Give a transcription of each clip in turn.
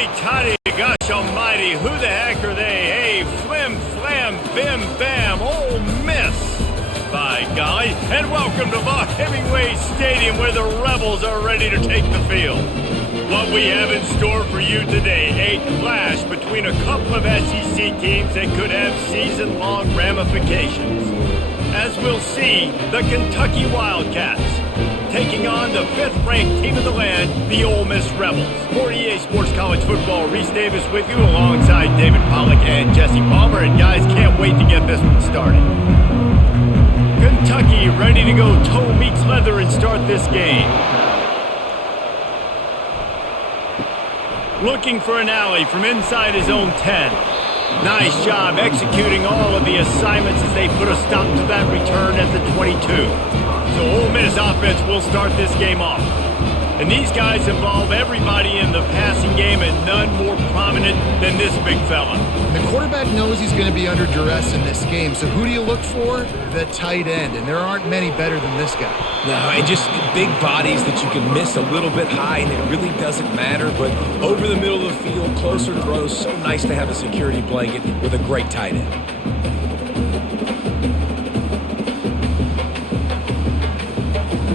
Howdy, toddy, gosh almighty, who the heck are they? Hey, flim, flam, bim, bam, Ole Miss. By golly, and welcome to Vaught Hemingway Stadium where the Rebels are ready to take the field. What we have in store for you today, a clash between a couple of SEC teams that could have season-long ramifications. As we'll see, the Kentucky Wildcats taking on the 5th-ranked team of the land, the Ole Miss Rebels. For EA Sports College Football, Reese Davis with you alongside David Pollack and Jesse Palmer. And guys, can't wait to get this one started. Kentucky ready to go toe meets leather and start this game. Looking for an alley from inside his own 10. Nice job executing all of the assignments as they put a stop to that return at the 22. So Ole Miss offense will start this game off. And these guys involve everybody in the passing game and none more prominent than this big fella. The quarterback knows he's going to be under duress in this game, so who do you look for? The tight end, and there aren't many better than this guy. No, and just big bodies that you can miss a little bit high, and it really doesn't matter, but over the middle of the field, closer throws, so nice to have a security blanket with a great tight end.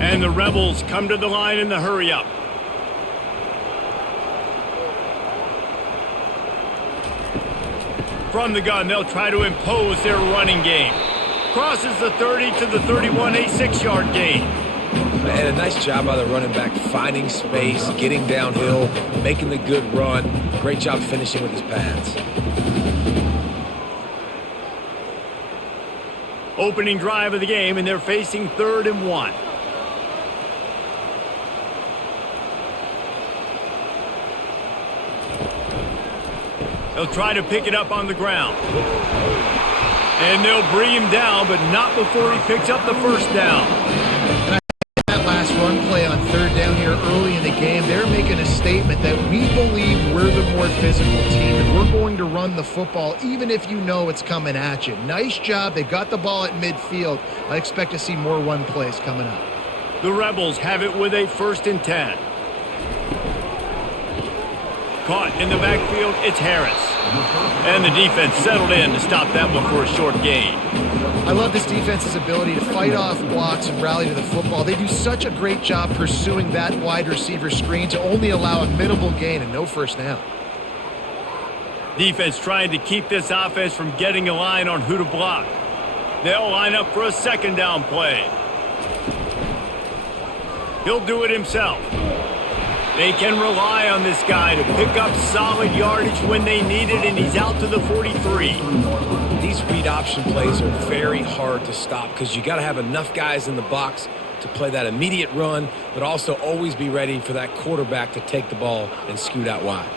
And the Rebels come to the line in the hurry-up. From the gun, they'll try to impose their running game. Crosses the 30 to the 31, a 6-yard gain. And a nice job by the running back, finding space, getting downhill, making the good run. Great job finishing with his pads. Opening drive of the game, and they're facing 3rd and 1. They'll try to pick it up on the ground. And they'll bring him down, but not before he picks up the first down. And I think that last run play on 3rd down here early in the game, they're making a statement that we believe we're the more physical team and we're going to run the football even if you know it's coming at you. Nice job. They got the ball at midfield. I expect to see more run plays coming up. The Rebels have it with a 1st and 10. Caught in the backfield, it's Harris. And the defense settled in to stop that one for a short gain. I love this defense's ability to fight off blocks and rally to the football. They do such a great job pursuing that wide receiver screen to only allow a minimal gain and no first down. Defense trying to keep this offense from getting a line on who to block. They'll line up for a 2nd down play. He'll do it himself. They can rely on this guy to pick up solid yardage when they need it, and he's out to the 43. These read option plays are very hard to stop because you got to have enough guys in the box to play that immediate run, but also always be ready for that quarterback to take the ball and scoot out wide.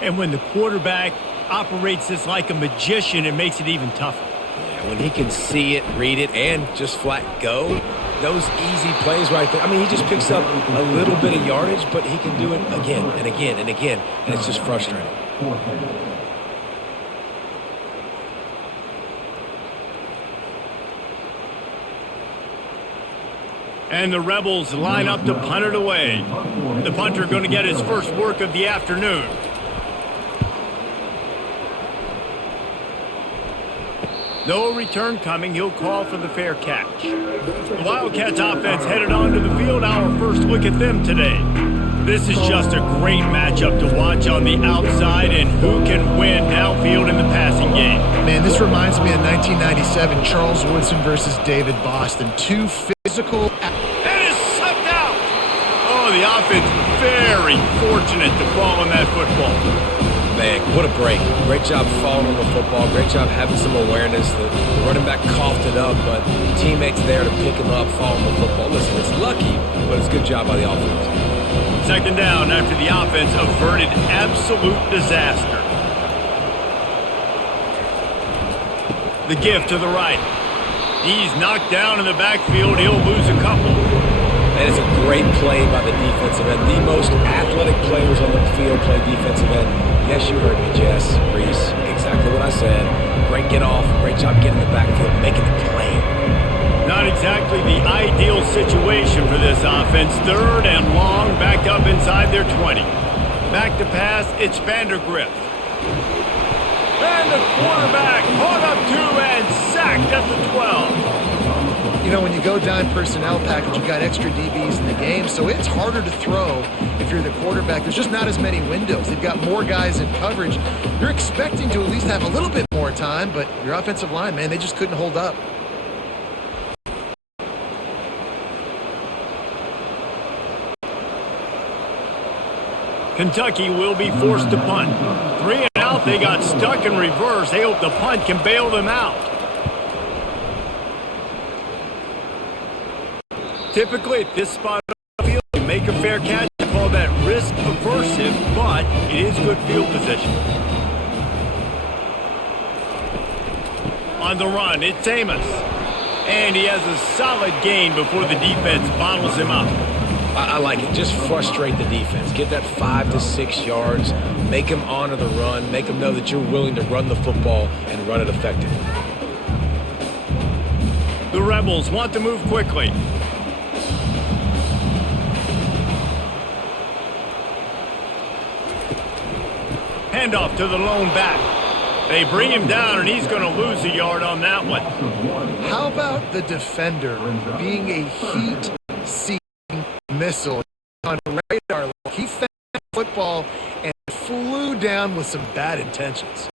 And when the quarterback operates this like a magician, it makes it even tougher. Yeah, when he can see it, read it, and just flat go, those easy plays right there. I mean, he just picks up a little bit of yardage, but he can do it again and again and again, and it's just frustrating. And the Rebels line up to punt it away. The punter going to get his first work of the afternoon. No return coming. He'll call for the fair catch. The Wildcats offense headed onto the field. Our first look at them today. This is just a great matchup to watch on the outside and who can win downfield in the passing game. Man, this reminds me of 1997 Charles Woodson versus David Boston. Two physical... And it's sucked out! Oh, the offense very fortunate to fall on that football. Man, what a break. Great job falling on the football. Great job having some awareness. The running back coughed it up, but teammates there to pick him up, fall on the football. Listen, it's lucky, but it's a good job by the offense. 2nd down after the offense averted absolute disaster. The gift to the right. He's knocked down in the backfield. He'll lose a couple. That is a great play by the defensive end. The most athletic players on the field play defensive end. Yes, you heard me, Jess, Reese. Exactly what I said. Great get off. Great job getting the backfield, making the play. Not exactly the ideal situation for this offense. 3rd and long, back up inside their 20. Back to pass, it's Vandergrift. And the quarterback caught up to and sacked at the 12. You know, when you go dime personnel package, you've got extra DBs in the game, so it's harder to throw if you're the quarterback. There's just not as many windows. They've got more guys in coverage. You're expecting to at least have a little bit more time, but your offensive line, man, they just couldn't hold up. Kentucky will be forced to punt. 3 and out, they got stuck in reverse. They hope the punt can bail them out. Typically at this spot on the field, you make a fair catch. You call that risk aversive, but it is good field position. On the run, it's Amos. And he has a solid gain before the defense bottles him up. I like it. Just frustrate the defense. Get that 5 to 6 yards. Make them honor the run. Make them know that you're willing to run the football and run it effectively. The Rebels want to move quickly. Handoff to the lone back. They bring him down, and he's going to lose a yard on that one. How about the defender being a heat-seeking missile on radar level? He found the football and flew down with some bad intentions.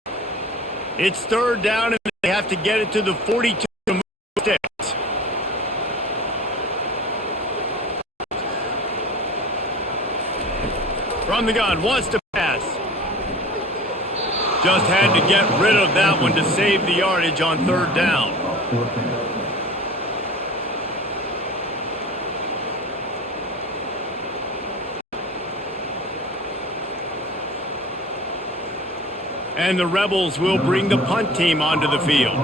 It's 3rd down, and they have to get it to the 42 to move sticks. From the gun, wants to pass. Just had to get rid of that one to save the yardage on 3rd down. And the Rebels will bring the punt team onto the field.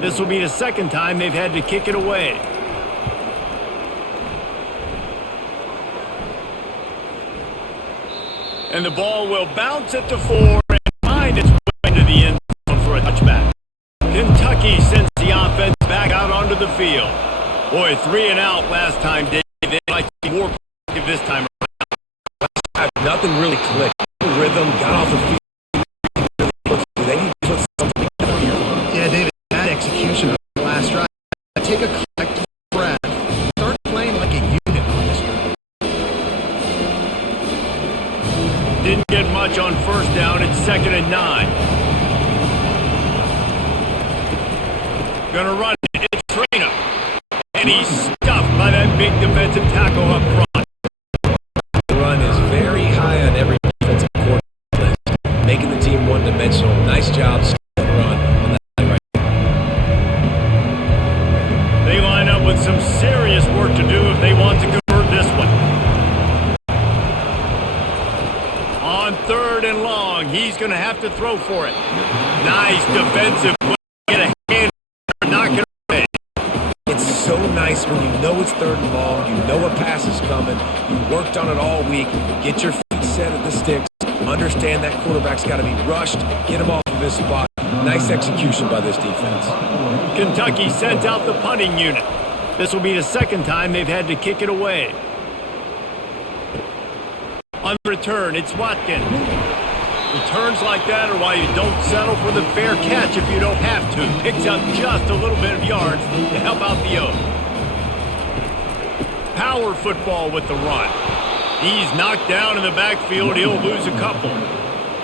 This will be the 2nd time they've had to kick it away. And the ball will bounce at the 4 and find its way into the end zone for a touchback. Kentucky sends the offense back out onto the field. Boy, 3 and out last time, Dave. They like to be more productive this time around. Nothing really clicked. Rhythm, got off the field. They need to put something together here. Yeah, David, that execution of the last drive. Take a collective breath. Start playing like a unit on this drive. Didn't get much on 1st down. It's 2nd and 9. Gonna run it. It's Trainer. And he's stuffed by that big defensive tackle up front. The run is very high on every defensive court list, making the team one-dimensional. Nice job, run on that right there. They line up with some serious work to do if they want to convert this one. On 3rd and long, he's going to have to throw for it. Nice defensive play. Get a hand, knock it away. It's so nice when you know it's 3rd and long, you know a pass is coming, you worked on it all week, get your feet set at the sticks, understand that quarterback's got to be rushed, get him off of his spot. Nice execution by this defense. Kentucky sends out the punting unit. This will be the 2nd time they've had to kick it away. On return, it's Watkins. Returns like that are why you don't settle for the fair catch if you don't have to. Picks up just a little bit of yards to help out the O. Power football with the run. He's knocked down in the backfield. He'll lose a couple.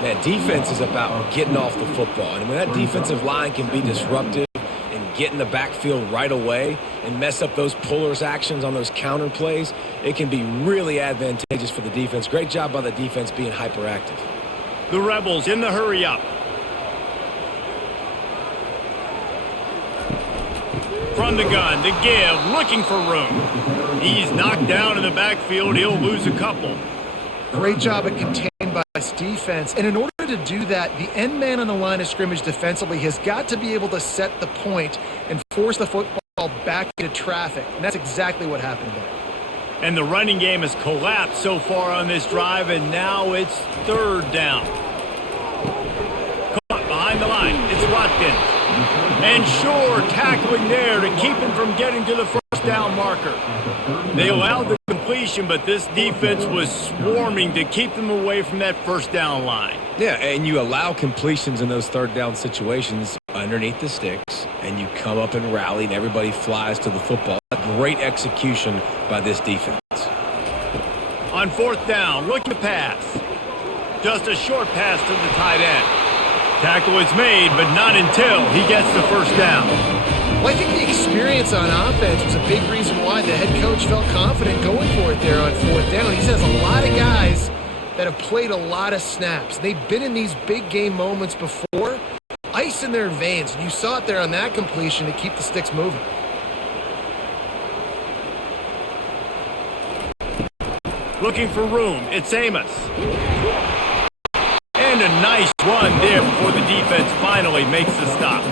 That defense is about getting off the football. And when that defensive line can be disruptive and get in the backfield right away and mess up those pullers actions on those counter plays, it can be really advantageous for the defense. Great job by the defense being hyperactive. The Rebels in the hurry up. From the gun, the give, looking for room. He's knocked down in the backfield. He'll lose a couple. Great job at contained by this defense. And in order to do that, the end man on the line of scrimmage defensively has got to be able to set the point and force the football back into traffic. And that's exactly what happened there. And the running game has collapsed so far on this drive, and now it's 3rd down. Caught behind the line. It's Watkins. And Shore tackling there to keep him from getting to the 1st down marker. They allowed the completion, but this defense was swarming to keep them away from that first down line. Yeah, and you allow completions in those third down situations underneath the sticks, and you come up and rally, and everybody flies to the football. Great execution by this defense. On fourth down, looking to pass. Just a short pass to the tight end. Tackle is made, but not until he gets the first down. Well, I think the experience on offense was a big reason why the head coach felt confident going for it there on fourth down. He says a lot of guys that have played a lot of snaps. They've been in these big game moments before. Ice in their veins. And you saw it there on that completion to keep the sticks moving. Looking for room. It's Amos. And a nice run there before the defense finally makes the stop.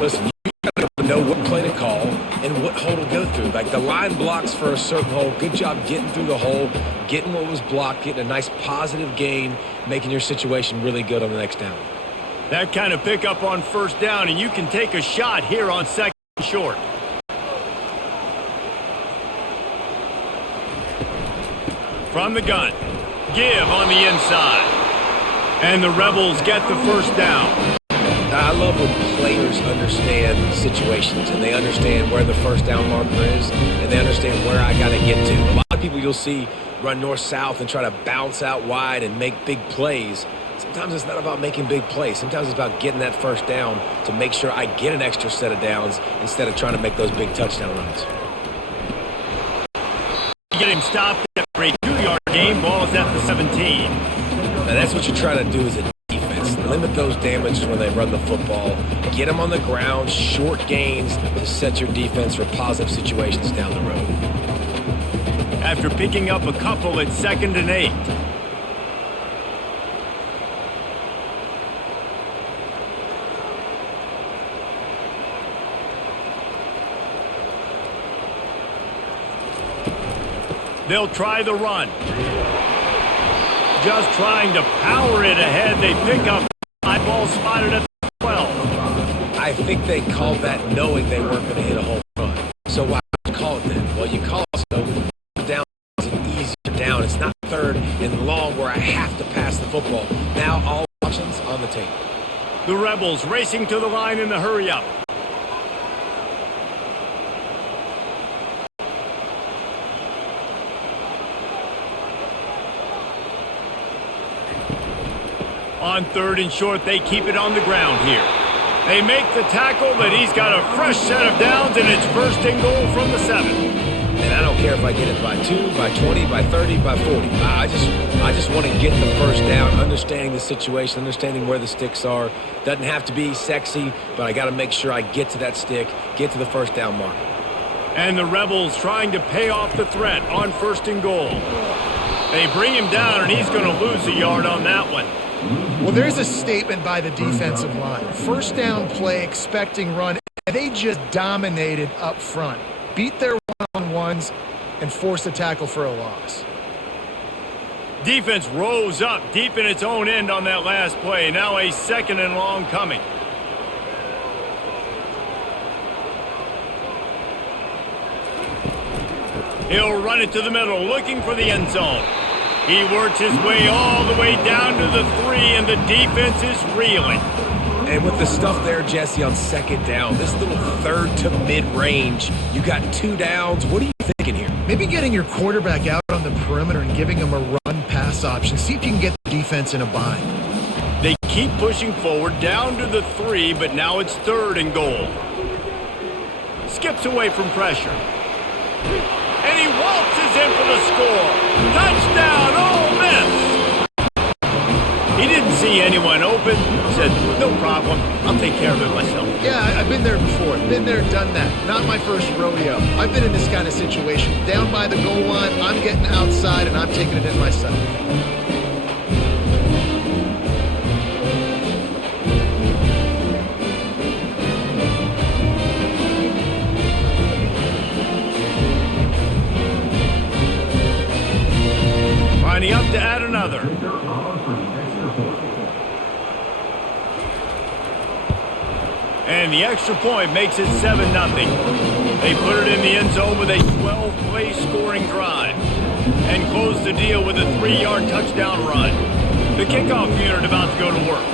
Listen, you got to know what play to call and what hole to go through. Like the line blocks for a certain hole. Good job getting through the hole, getting what was blocked, getting a nice positive gain, making your situation really good on the next down. That kind of pickup on first down, and you can take a shot here on second and short. From the gun, give on the inside. And the Rebels get the first down. I love when players understand situations and they understand where the first down marker is and they understand where I got to get to. A lot of people you'll see run north-south and try to bounce out wide and make big plays. Sometimes it's not about making big plays. Sometimes it's about getting that first down to make sure I get an extra set of downs instead of trying to make those big touchdown runs. Get him stopped for a 2-yard gain. Ball is at the 17. Now that's what you're trying to do as a defense. Limit those damages when they run the football. Get them on the ground, short gains to set your defense for positive situations down the road. After picking up a couple at 2nd and 8. They'll try the run. Just trying to power it ahead. They pick up high ball spotted at the 12. I think they called that knowing they weren't going to hit a home run. So why would you call it then? Well, you call it so down is an easier down. It's not 3rd and long where I have to pass the football. Now all options on the table. The Rebels racing to the line in the hurry-up. On 3rd and short, they keep it on the ground here. They make the tackle, but he's got a fresh set of downs, and it's 1st and goal from the 7. And I don't care if I get it by 2, by 20, by 30, by 40. I just want to get the first down, understanding the situation, understanding where the sticks are. Doesn't have to be sexy, but I got to make sure I get to that stick, get to the first down marker. And the Rebels trying to pay off the threat on 1st and goal. They bring him down, and he's going to lose a yard on that one. Well, there's a statement by the defensive line. First down play, expecting run. They just dominated up front. Beat their one-on-ones and forced a tackle for a loss. Defense rose up deep in its own end on that last play. Now a 2nd and long coming. He'll run it to the middle, looking for the end zone. He works his way all the way down to the 3, and the defense is reeling. And with the stuff there, Jesse, on 2nd down, this little 3rd to mid-range, you got 2 downs. What are you thinking here? Maybe getting your quarterback out on the perimeter and giving him a run-pass option. See if you can get the defense in a bind. They keep pushing forward down to the 3, but now it's 3rd and goal. Skips away from pressure. And he waltzes in for the score. Touchdown, Ole Miss! He didn't see anyone open. Said, no problem. I'll take care of it myself. Yeah, I've been there before. Been there, done that. Not my first rodeo. I've been in this kind of situation. Down by the goal line, I'm getting outside, and I'm taking it in myself. Lining up to add another. And the extra point makes it 7-0. They put it in the end zone with a 12-play scoring drive and close the deal with a 3-yard touchdown run. The kickoff unit about to go to work.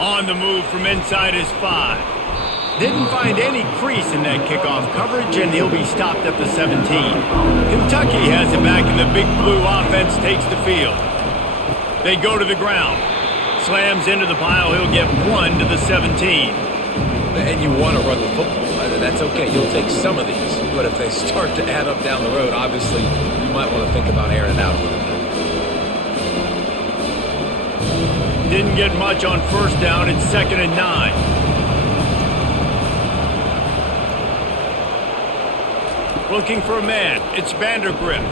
On the move from inside his 5. Didn't find any crease in that kickoff coverage, and he'll be stopped at the 17. Kentucky has it back, and the Big Blue offense takes the field. They go to the ground. Slams into the pile. He'll get 1 to the 17. And you want to run the football. That's okay. You'll take some of these. But if they start to add up down the road, obviously, you might want to think about airing it out a little bit. Didn't get much on first down. It's 2nd and 9. Looking for a man. It's Vandergrift.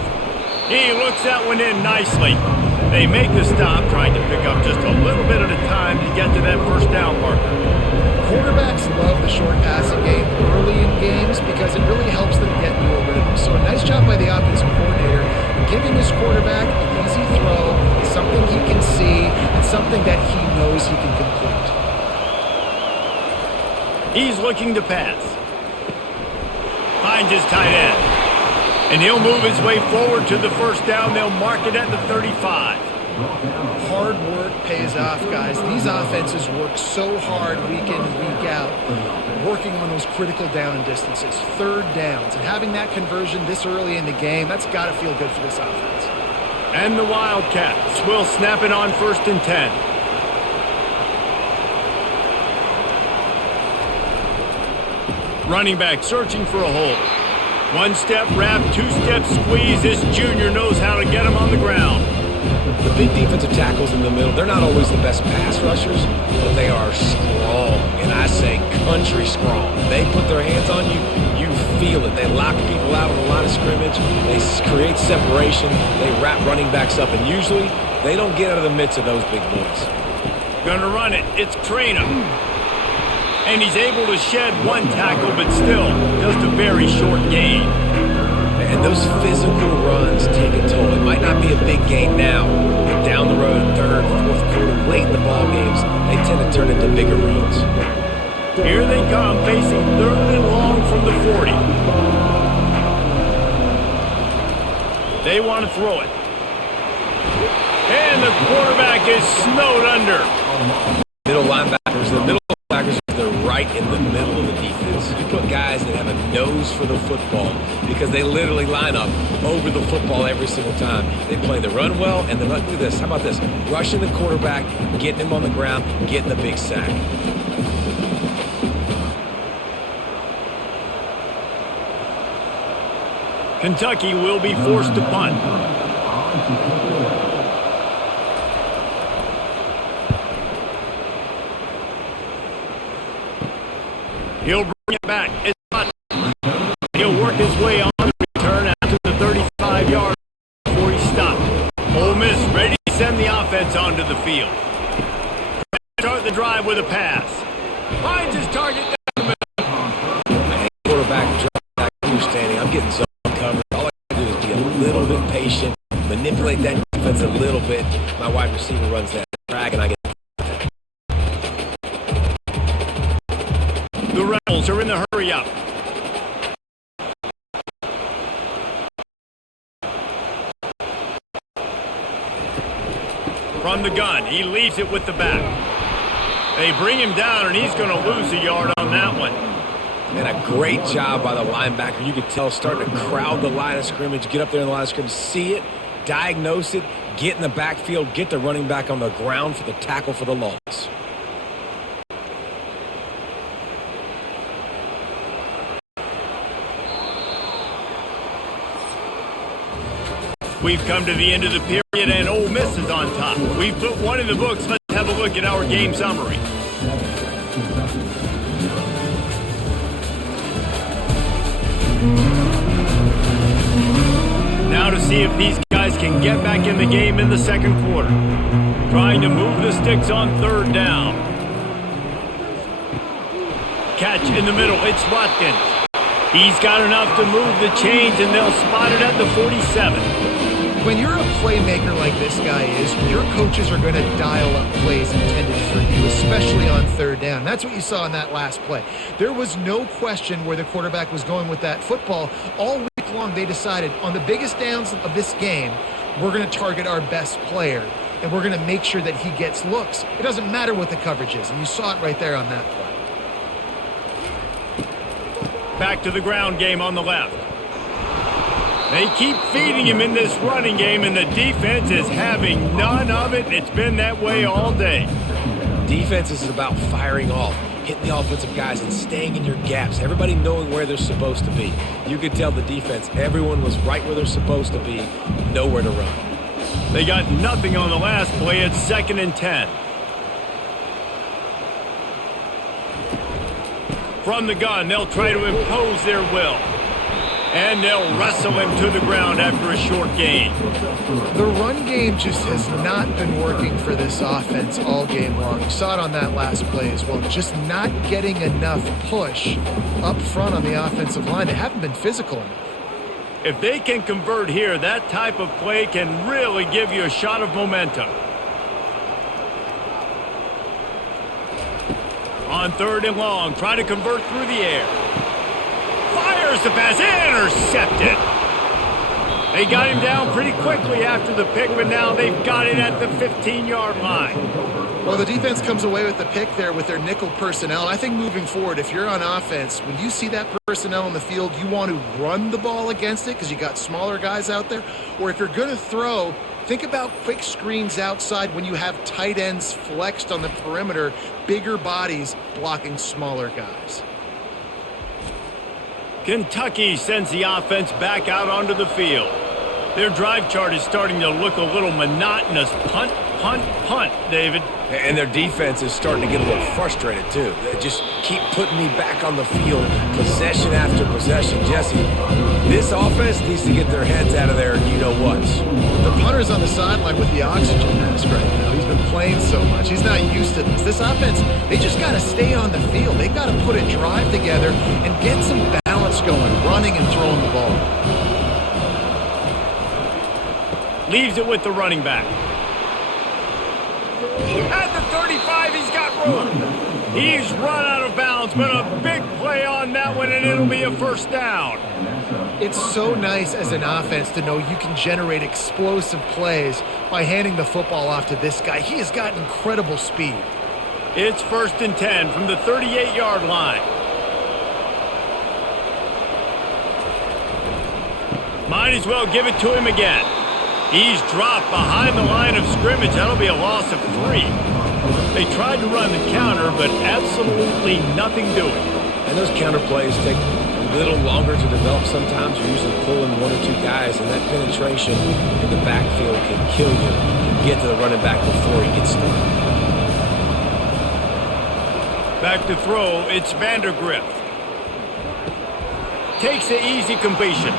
He looks that one in nicely. They make the stop, trying to pick up just a little bit at a time to get to that first down marker. Quarterbacks love the short passing game early in games because it really helps them get into a rhythm. So a nice job by the offensive coordinator giving his quarterback an easy throw, something he can see, and something that he knows he can complete. He's looking to pass. Finds his tight end. And he'll move his way forward to the first down. They'll mark it at the 35. Hard work pays off, guys. These offenses work so hard week in and week out, working on those critical down and distances, third downs, and having that conversion this early in the game, that's got to feel good for this offense. And the Wildcats will snap it on 1st and 10. Running back searching for a hole. 1-step wrap, 2-step squeeze. This junior knows how to get him on the ground. The big defensive tackles in the middle, they're not always the best pass rushers, but they are strong, and I say country strong. They put their hands on you, you feel it. They lock people out on the line of scrimmage. They create separation. They wrap running backs up, and usually they don't get out of the midst of those big boys. Gonna run it. It's Trainer. And he's able to shed 1 tackle, but still just a very short gain. And those physical runs take a toll. It might not be a big gain now, but down the road, 3rd, 4th quarter, late in the ball games, they tend to turn into bigger runs. Here they come, facing 3rd and long from the 40. They want to throw it. And the quarterback is snowed under. Middle linebackers, the middle linebackers, they're right in the middle of the defense. You put guys that have a nose for the football because they literally line up over the football every single time. They play the run well, and then look at this. How about this? Rushing the quarterback, getting him on the ground, getting the big sack. Kentucky will be forced to punt. He'll bring it back. It's not. He'll work his way on the return after the 35-yard before he stopped. Ole Miss ready to send the offense onto the field. Start the drive with a pass. Finds his target down the middle. Quarterback, drop back, understanding. I'm getting zone covered. All I have to do is be a little bit patient, manipulate that defense a little bit. My wide receiver runs that drag, and I get. The Rebels are in the hurry-up. From the gun, he leaves it with the back. They bring him down, and he's going to lose a yard on that one. And a great job by the linebacker. You could tell starting to crowd the line of scrimmage, get up there in the line of scrimmage, see it, diagnose it, get in the backfield, get the running back on the ground for the tackle for the loss. We've come to the end of the period, and Ole Miss is on top. We've put one in the books. Let's have a look at our game summary. Now to see if these guys can get back in the game in the second quarter. Trying to move the sticks on 3rd down. Catch in the middle. It's Watkins. He's got enough to move the chains, and they'll spot it at the 47. When you're a playmaker like this guy is, your coaches are going to dial up plays intended for you, especially on third down. That's what you saw in that last play. There was no question where the quarterback was going with that football. All week long, they decided on the biggest downs of this game, we're going to target our best player, and we're going to make sure that he gets looks. It doesn't matter what the coverage is, and you saw it right there on that play. Back to the ground game on the left. They keep feeding him in this running game, and the defense is having none of it. It's been that way all day. Defense is about firing off, hitting the offensive guys and staying in your gaps. Everybody knowing where they're supposed to be. You could tell the defense, everyone was right where they're supposed to be, nowhere to run. They got nothing on the last play. It's 2nd and 10. From the gun, they'll try to impose their will. And they'll wrestle him to the ground after a short gain. The run game just has not been working for this offense all game long. You saw it on that last play as well. Just not getting enough push up front on the offensive line. They haven't been physical enough. If they can convert here, that type of play can really give you a shot of momentum. On 3rd and long, trying to convert through the air. Fires the pass, intercepted. They got him down pretty quickly after the pick, but now they've got it at the 15-yard line. Well, the defense comes away with the pick there with their nickel personnel. I think moving forward, if you're on offense, when you see that personnel on the field, you want to run the ball against it because you got smaller guys out there. Or if you're going to throw, think about quick screens outside when you have tight ends flexed on the perimeter, bigger bodies blocking smaller guys. Kentucky sends the offense back out onto the field. Their drive chart is starting to look a little monotonous. Punt, punt, punt, David. And their defense is starting to get a little frustrated, too. They just keep putting me back on the field, possession after possession. Jesse, this offense needs to get their heads out of there, you know what. The punter's on the sideline with the oxygen mask right now. He's been playing so much. He's not used to this. This offense, they just got to stay on the field. They've got to put a drive together and get some balance going, running and throwing the ball. Leaves it with the running back. At the 35, he's got room. He's run out of bounds, but a big play on that one, and it'll be a first down. It's so nice as an offense to know you can generate explosive plays by handing the football off to this guy. He has got incredible speed. It's 1st and 10 from the 38-yard line. Might as well give it to him again. He's dropped behind the line of scrimmage. That'll be a loss of 3. They tried to run the counter, but absolutely nothing doing. And those counter plays take a little longer to develop sometimes. You're usually pulling 1 or 2 guys, and that penetration in the backfield can kill you. You get to the running back before he gets started. Back to throw, it's Vandergrift. Takes the easy completion.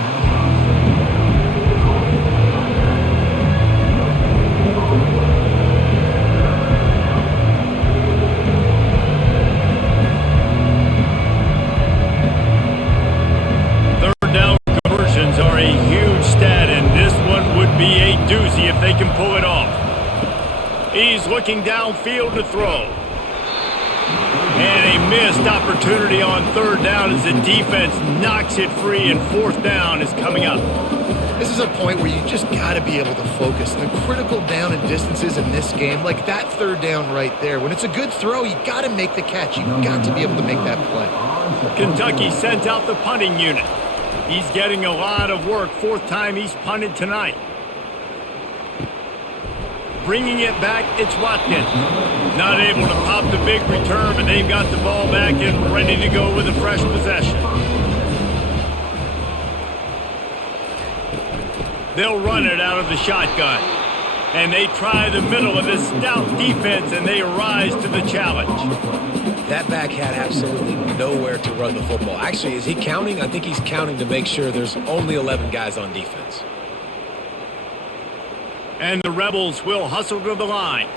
If they can pull it off. He's looking downfield to throw. And a missed opportunity on 3rd down as the defense knocks it free, and 4th down is coming up. This is a point where you just got to be able to focus. The critical down and distances in this game, like that 3rd down right there. When it's a good throw, you got to make the catch. You got to be able to make that play. Kentucky sends out the punting unit. He's getting a lot of work. 4th time he's punted tonight. Bringing it back, it's Watkins. Not able to pop the big return, but they've got the ball back and ready to go with a fresh possession. They'll run it out of the shotgun. And they try the middle of this stout defense, and they rise to the challenge. That back had absolutely nowhere to run the football. Actually, is he counting? I think he's counting to make sure there's only 11 guys on defense. And the Rebels will hustle to the line.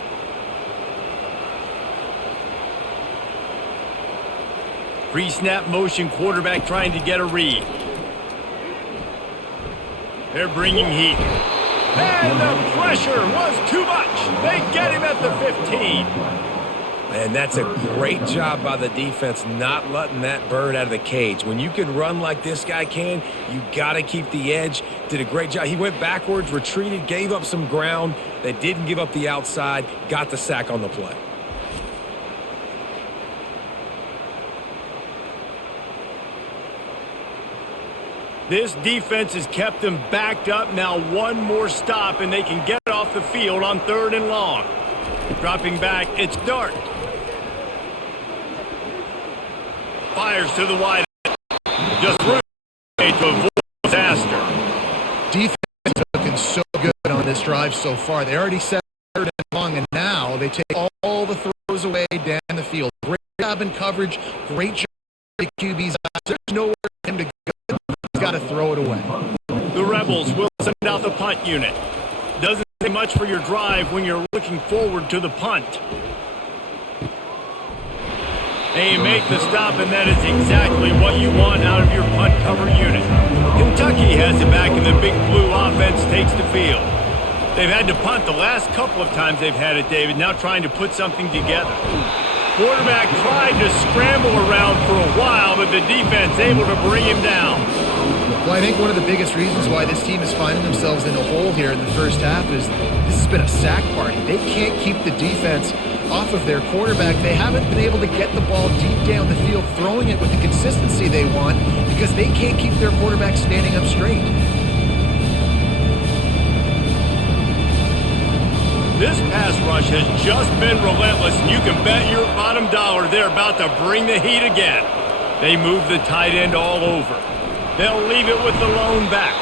Pre-snap motion, quarterback trying to get a read. They're bringing heat. And the pressure was too much. They get him at the 15. And that's a great job by the defense not letting that bird out of the cage. When you can run like this guy can, you got to keep the edge. Did a great job. He went backwards, retreated, gave up some ground. They didn't give up the outside, got the sack on the play. This defense has kept them backed up. Now one more stop, and they can get off the field on 3rd and long. Dropping back, it's Dart. Fires to the wide. Just room to avoid disaster. Defense is looking so good on this drive so far. They already set 3rd and long, and now they take all the throws away down the field. Great job in coverage. Great job in the QB's eyes. There's nowhere for him to go. He's got to throw it away. The Rebels will send out the punt unit. Doesn't say much for your drive when you're looking forward to the punt. They make the stop, and that is exactly what you want out of your punt cover unit. Kentucky has it back, and the Big Blue offense takes the field. They've had to punt the last couple of times they've had it, David, now trying to put something together. Quarterback tried to scramble around for a while, but the defense able to bring him down. Well, I think one of the biggest reasons why this team is finding themselves in a hole here in the first half is this has been a sack party. They can't keep the defense off of their quarterback. They haven't been able to get the ball deep down the field, throwing it with the consistency they want because they can't keep their quarterback standing up straight. This pass rush has just been relentless, and you can bet your bottom dollar they're about to bring the heat again. They move the tight end all over. They'll leave it with the lone back.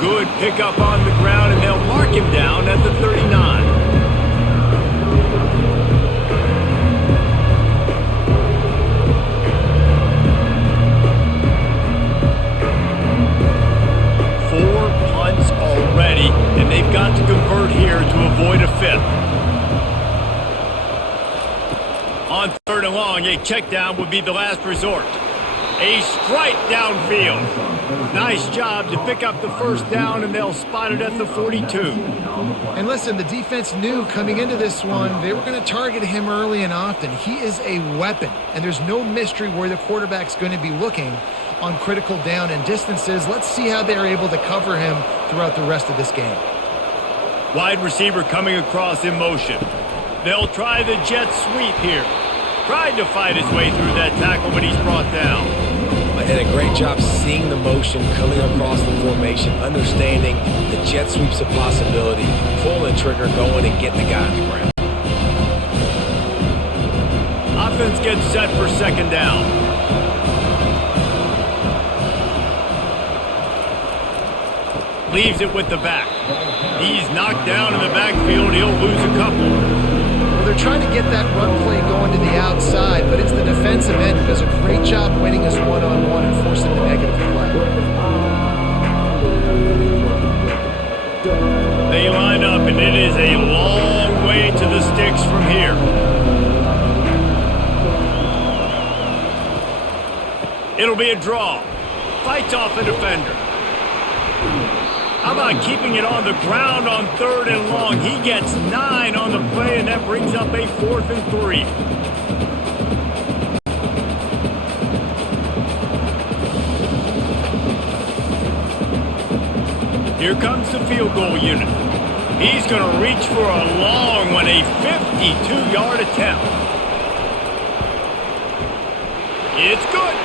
Good pickup on the ground, and they'll mark him down at the 39. Already, and they've got to convert here to avoid a 5th. On 3rd and long, a check down would be the last resort. A strike downfield. Nice job to pick up the 1st down, and they'll spot it at the 42. And listen, the defense knew coming into this one, they were going to target him early and often. He is a weapon, and there's no mystery where the quarterback's going to be looking on critical down and distances. Let's see how they're able to cover him throughout the rest of this game. Wide receiver coming across in motion. They'll try the jet sweep here. Tried to fight his way through that tackle, but he's brought down. And a great job seeing the motion coming across the formation, understanding the jet sweep's a possibility, pulling the trigger, going and getting the guy on the ground. Offense gets set for 2nd down. Leaves it with the back. He's knocked down in the backfield. He'll lose a couple. Well, they're trying to get that run play going to the outside, but it's the defensive end who does a great job winning his one-on-one and forcing the negative play. They line up, and it is a long way to the sticks from here. It'll be a draw. Fights off a defender. How about keeping it on the ground on 3rd and long? He gets 9 on the play, and that brings up a 4th and 3. Here comes the field goal unit. He's going to reach for a long one, a 52-yard attempt. It's good.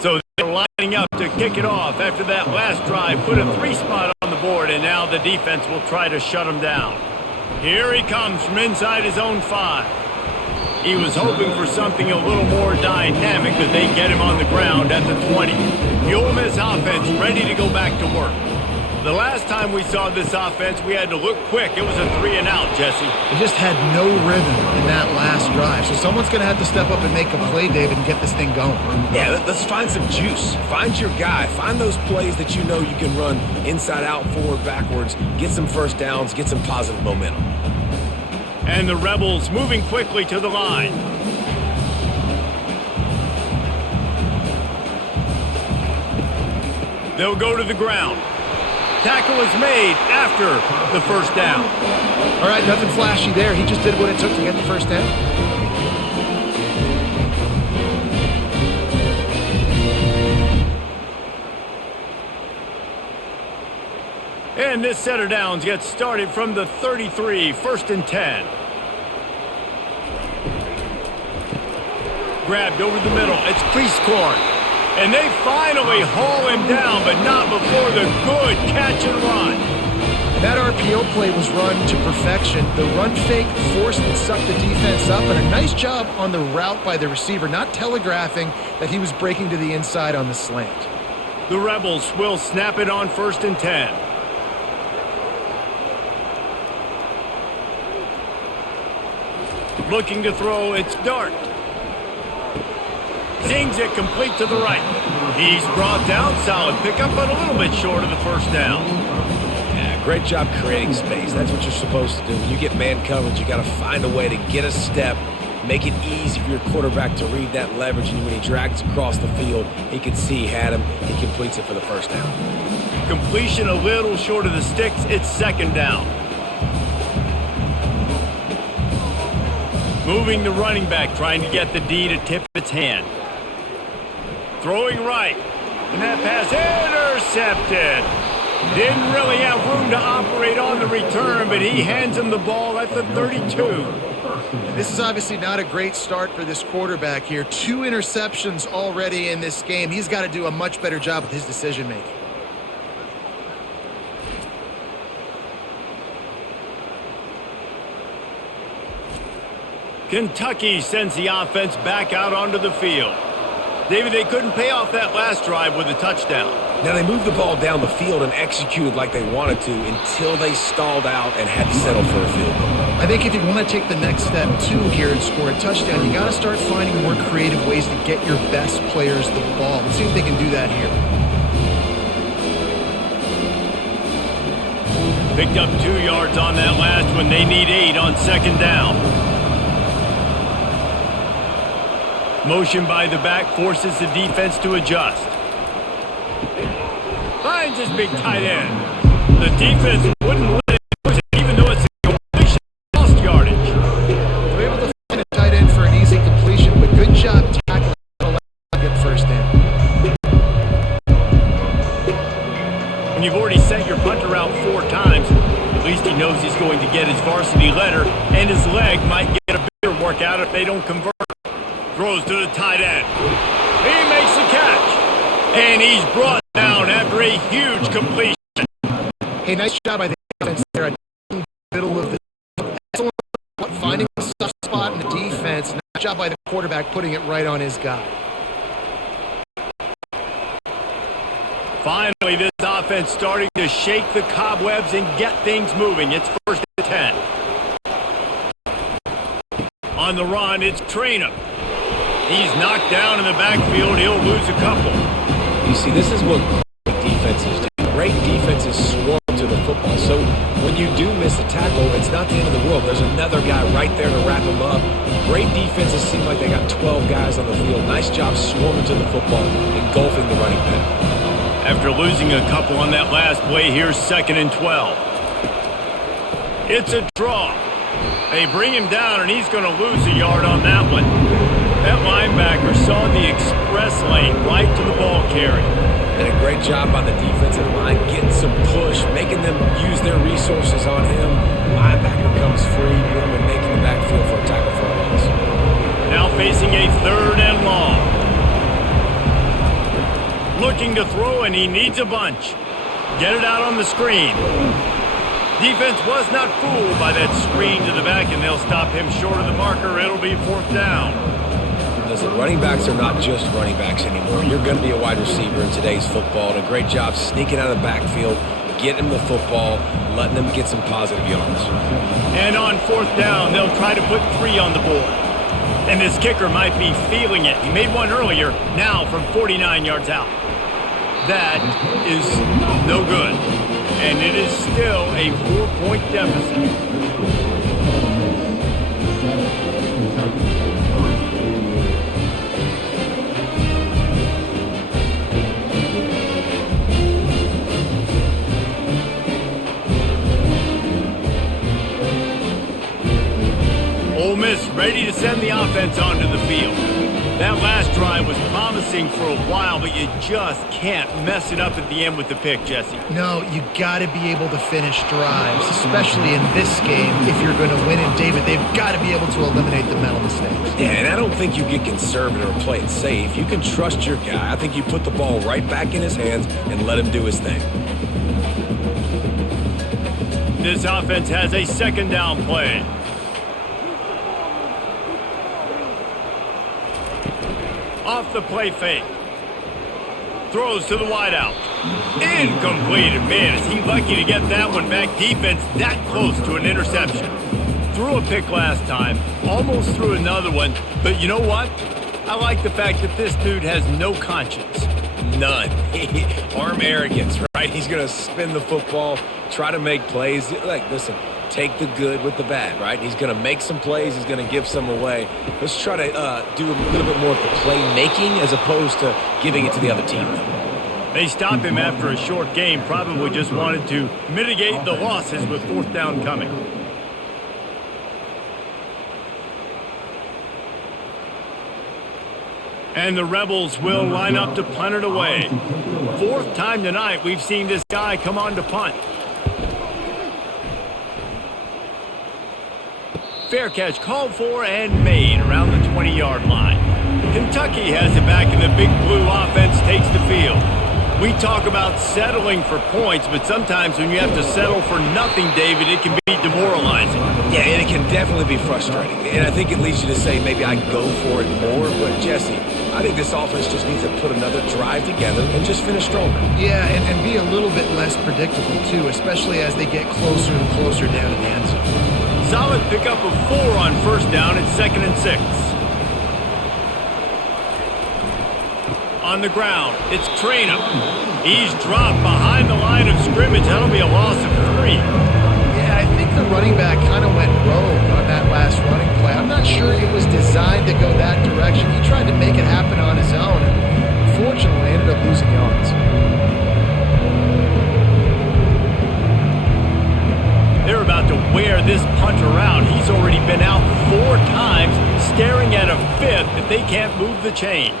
So they're lining up to kick it off after that last drive. Put a 3 spot on the board, and now the defense will try to shut him down. Here he comes from inside his own 5. He was hoping for something a little more dynamic, but they get him on the ground at the 20. The Ole Miss offense ready to go back to work. The last time we saw this offense, we had to look quick. It was a 3-and-out, Jesse. They just had no rhythm in that last drive. So someone's going to have to step up and make a play, David, and get this thing going. Yeah, let's find some juice. Find your guy. Find those plays that you know you can run inside out, forward, backwards. Get some first downs. Get some positive momentum. And the Rebels moving quickly to the line. They'll go to the ground. Tackle is made after the first down. All right, nothing flashy there. He just did what it took to get the first down. And this set of downs gets started from the 33, 1st and 10. Grabbed over the middle. It's Priestcorn. And they finally haul him down, but not before the good catch and run. And that RPO play was run to perfection. The run fake forced and sucked the defense up, and a nice job on the route by the receiver, not telegraphing that he was breaking to the inside on the slant. The Rebels will snap it on 1st and 10. Looking to throw, it's Dart. Zings it complete to the right. He's brought down, solid pickup, but a little bit short of the first down. Yeah, great job creating space. That's what you're supposed to do. When you get man coverage, you got to find a way to get a step, make it easy for your quarterback to read that leverage, and when he drags across the field, he can see he had him. He completes it for the first down. Completion a little short of the sticks. It's 2nd down. Moving the running back, trying to get the D to tip its hand. Throwing right. And that pass intercepted. Didn't really have room to operate on the return, but he hands him the ball at the 32. This is obviously not a great start for this quarterback here. 2 interceptions already in this game. He's got to do a much better job with his decision-making. Kentucky sends the offense back out onto the field. David, they couldn't pay off that last drive with a touchdown. Now, they moved the ball down the field and executed like they wanted to until they stalled out and had to settle for a field goal. I think if you want to take the next step, too, here and score a touchdown, you got to start finding more creative ways to get your best players the ball. Let's see if they can do that here. Picked up 2 yards on that last one. They need 8 on 2nd down. Motion by the back forces the defense to adjust. Finds his big tight end. The defense wouldn't let it push it, even though it's a completion, lost yardage. We're able to find a tight end for an easy completion, but good job tackling to get first down. When you've already sent your punter out 4 times, at least he knows he's going to get his varsity letter, and his leg might get a bigger workout if they don't convert. Throws to the tight end. He makes the catch. And he's brought down after a huge completion. Hey, nice job by the defense there at the middle of the excellent finding a soft spot in the defense. Nice job by the quarterback putting it right on his guy. Finally, this offense starting to shake the cobwebs and get things moving. It's 1st and 10. On the run, it's Traynham. He's knocked down in the backfield. He'll lose a couple. You see, this is what great defenses do. Great defenses swarm to the football. So when you do miss a tackle, it's not the end of the world. There's another guy right there to wrap him up. Great defenses seem like they got 12 guys on the field. Nice job swarming to the football, engulfing the running back. After losing a couple on that last play, here's 2nd and 12. It's a draw. They bring him down, and he's going to lose a yard on that one. That linebacker saw the express lane right to the ball carrier. And a great job by the defensive line, getting some push, making them use their resources on him. Linebacker comes free, boom, and making the backfield for a tackle for a loss. Now facing a 3rd and long. Looking to throw, and he needs a bunch. Get it out on the screen. Defense was not fooled by that screen to the back, and they'll stop him short of the marker. It'll be 4th down. Listen, running backs are not just running backs anymore. You're going to be a wide receiver in today's football, and a great job sneaking out of the backfield, getting him the football, letting them get some positive yards. And on 4th down, they'll try to put 3 on the board. And this kicker might be feeling it. He made one earlier, now from 49 yards out. That is no good. And it is still a 4-point deficit. Ole Miss ready to send the offense onto the field. That last drive was promising for a while, but you just can't mess it up at the end with the pick, Jesse. No, you got to be able to finish drives, especially in this game. If you're going to win it, David, they've got to be able to eliminate the mental mistakes. Yeah, and I don't think you get conservative or play it safe. You can trust your guy. I think you put the ball right back in his hands and let him do his thing. This offense has a 2nd down play. Off the play fake. Throws to the wideout. Incomplete. Man, is he lucky to get that one back. Defense that close to an interception. Threw a pick last time. Almost threw another one. But you know what? I like the fact that this dude has no conscience. None. Arm arrogance, right? He's going to spin the football, try to make plays. Like, listen, take the good with the bad, right? He's going to make some plays. He's going to give some away. Let's try to do a little bit more of the play-making as opposed to giving it to the other team. They stop him after a short game. Probably just wanted to mitigate the losses with 4th down coming. And the Rebels will line up to punt it away. 4th time tonight we've seen this guy come on to punt. Fair catch called for and made around the 20-yard line. Kentucky has it back, and the Big Blue offense takes the field. We talk about settling for points, but sometimes when you have to settle for nothing, David, it can be demoralizing. Yeah, and it can definitely be frustrating. And I think it leads you to say maybe I go for it more. But, Jesse, I think this offense just needs to put another drive together and just finish stronger. Yeah, and be a little bit less predictable, too, especially as they get closer and closer down to the end zone. Solid pickup of 4 on 1st down and 2nd and 6. On the ground, it's Traynham. He's dropped behind the line of scrimmage. That'll be a loss of 3. Yeah, I think the running back kind of went rogue on that last running play. I'm not sure it was designed to go that direction. He tried to make it happen on his own, and unfortunately ended up losing yards. They're about to wear this punter out. He's already been out 4 times, staring at a 5th if they can't move the chains.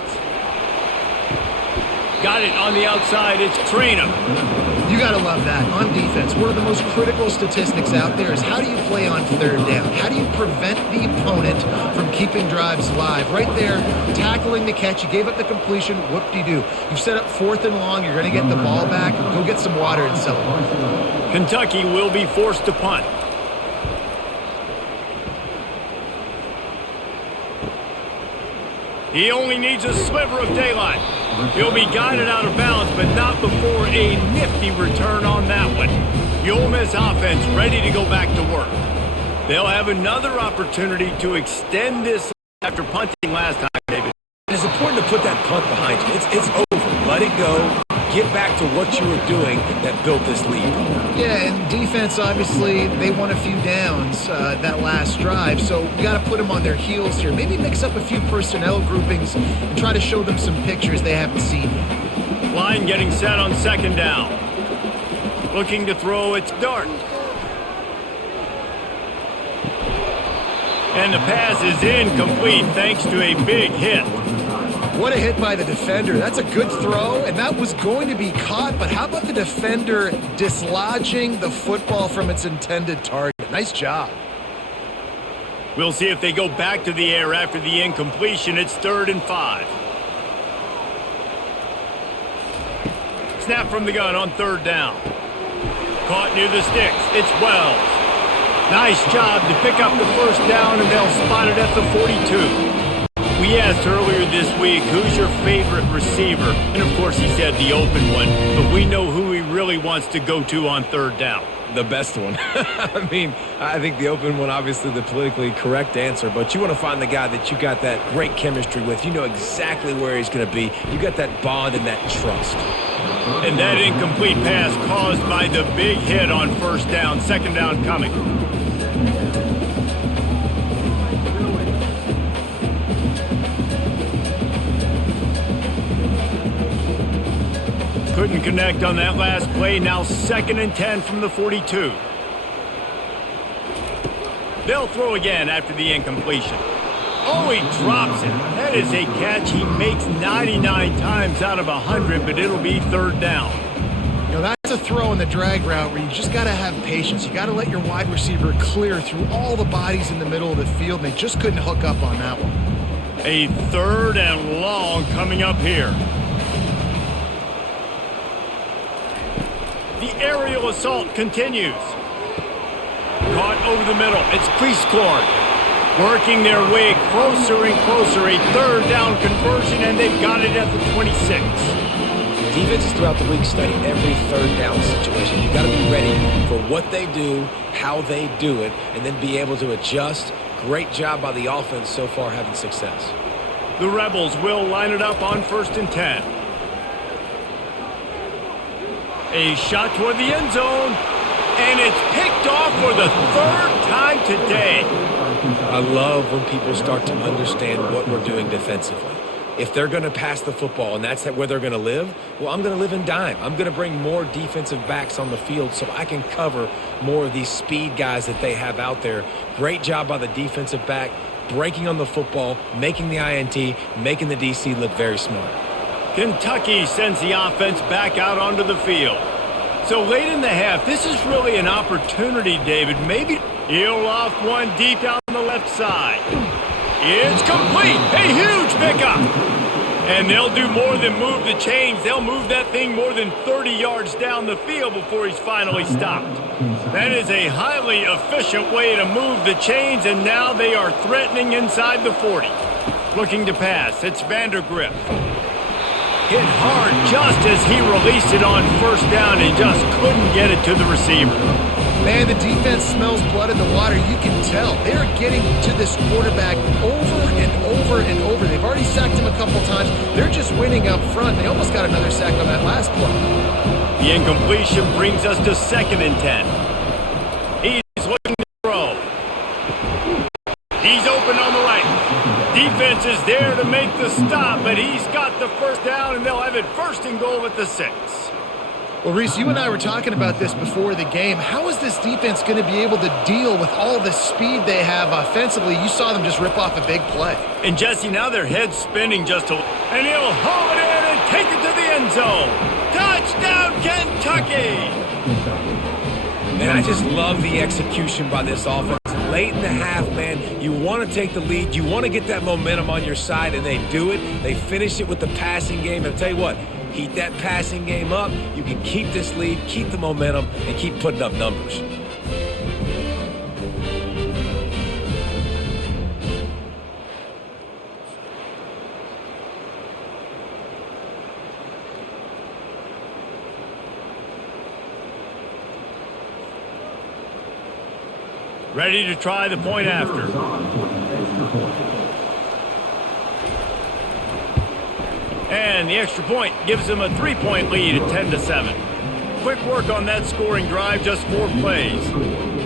Got it on the outside. It's Traynham. You got to love that. On defense, one of the most critical statistics out there is how do you play on 3rd down? How do you prevent the opponent from keeping drives alive? Right there, tackling the catch. You gave up the completion. Whoop-de-doo. You've set up 4th and long. You're going to get the ball back. Go get some water and celebrate. Kentucky will be forced to punt. He only needs a sliver of daylight. He'll be guided out of bounds, but not before a nifty return on that one. The Ole Miss offense ready to go back to work. They'll have another opportunity to extend this after punting last time, David. It's important to put that punt behind you. It's over. Let it go. Get back to what you were doing that built this lead. Yeah, and defense, obviously, they won a few downs that last drive, so we got to put them on their heels here. Maybe mix up a few personnel groupings and try to show them some pictures they haven't seen yet. Line getting set on 2nd down. Looking to throw, it's Dart. And the pass is incomplete thanks to a big hit. What a hit by the defender. That's a good throw, and that was going to be caught, but how about the defender dislodging the football from its intended target? Nice job. We'll see if they go back to the air after the incompletion. It's 3rd and 5. Snap from the gun on 3rd down. Caught near the sticks. It's Wells. Nice job to pick up the first down, and they'll spot it at the 42. We asked earlier this week, who's your favorite receiver? And, of course, he said the open one. But we know who he really wants to go to on third down. The best one. I mean, I think the open one, obviously the politically correct answer, but you want to find the guy that you got that great chemistry with. You know exactly where he's going to be. You got that bond and that trust. And that incomplete pass caused by the big hit on first down. Second down coming. Couldn't connect on that last play. Now 2nd and 10 from the 42. They'll throw again after the incompletion. Oh, he drops it. That is a catch he makes 99 times out of 100, but it'll be third down. You know, that's a throw in the drag route where you just got to have patience. You got to let your wide receiver clear through all the bodies in the middle of the field, and they just couldn't hook up on that one. A 3rd and long coming up here. The aerial assault continues. Caught over the middle. It's Cleescorn working their way closer and closer. A 3rd down conversion, and they've got it at the 26. Defenses throughout the week study every 3rd down situation. You got to be ready for what they do, how they do it, and then be able to adjust. Great job by the offense so far having success. The Rebels will line it up on 1st and 10. A shot toward the end zone, and it's picked off for the 3rd time today. I love when people start to understand what we're doing defensively. If they're going to pass the football and that's where they're going to live, well, I'm going to live in dime. I'm going to bring more defensive backs on the field so I can cover more of these speed guys that they have out there. Great job by the defensive back, breaking on the football, making the INT, making the DC look very smart. Kentucky sends the offense back out onto the field. So late in the half, this is really an opportunity, David. Maybe he'll off one deep down the left side. It's complete. A huge pickup. And they'll do more than move the chains. They'll move that thing more than 30 yards down the field before he's finally stopped. That is a highly efficient way to move the chains, and now they are threatening inside the 40. Looking to pass. It's Vandergrift. Hit hard just as he released it on first down and just couldn't get it to the receiver. Man, the defense smells blood in the water. You can tell. They're getting to this quarterback over and over and over. They've already sacked him a couple times. They're just winning up front. They almost got another sack on that last play. The incompletion brings us to 2nd and 10. He's looking to throw. He's open on the right. Defense is there to make the stop, but he's got the first down, and they'll have it 1st and goal at the 6. Well, Reese, you and I were talking about this before the game. How is this defense going to be able to deal with all the speed they have offensively? You saw them just rip off a big play. And, Jesse, now their head's spinning just a little. And he'll haul it in and take it to the end zone. Touchdown, Kentucky! Man, I just love the execution by this offense. Late in the half, man, you want to take the lead. You want to get that momentum on your side, and they do it. They finish it with the passing game. And I'll tell you what, heat that passing game up. You can keep this lead, keep the momentum, and keep putting up numbers. Ready to try the point after. And the extra point gives them a 3-point lead at 10-7. Quick work on that scoring drive, just 4 plays.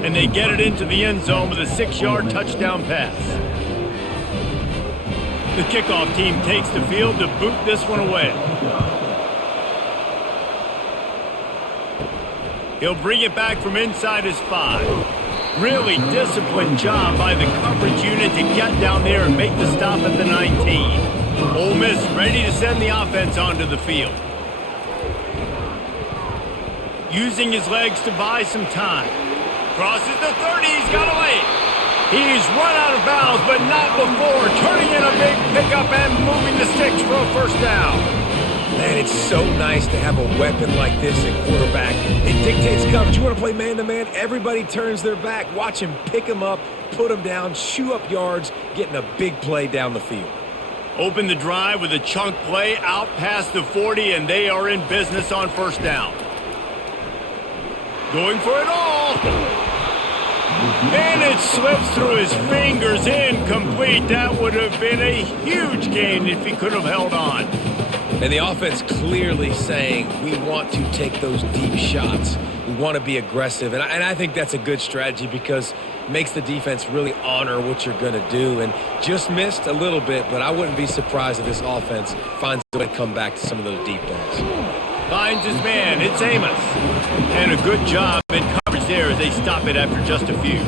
And they get it into the end zone with a 6-yard touchdown pass. The kickoff team takes the field to boot this one away. He'll bring it back from inside his 5. Really disciplined job by the coverage unit to get down there and make the stop at the 19. Ole Miss ready to send the offense onto the field. Using his legs to buy some time. Crosses the 30, he's got away. He's run out of bounds, but not before turning in a big pickup and moving the sticks for a first down. Man, And it's so nice to have a weapon like this at quarterback. It dictates coverage. You want to play man-to-man? Everybody turns their back. Watch him pick him up, put him down, chew up yards, getting a big play down the field. Open the drive with a chunk play out past the 40, and they are in business on first down. Going for it all. And it slips through his fingers, incomplete. That would have been a huge gain if he could have held on. And the offense clearly saying, we want to take those deep shots. We want to be aggressive. And I think that's a good strategy because it makes the defense really honor what you're going to do. And just missed a little bit, but I wouldn't be surprised if this offense finds a way to come back to some of those deep balls. Finds his man. It's Amos. And a good job in coverage there as they stop it after just a few.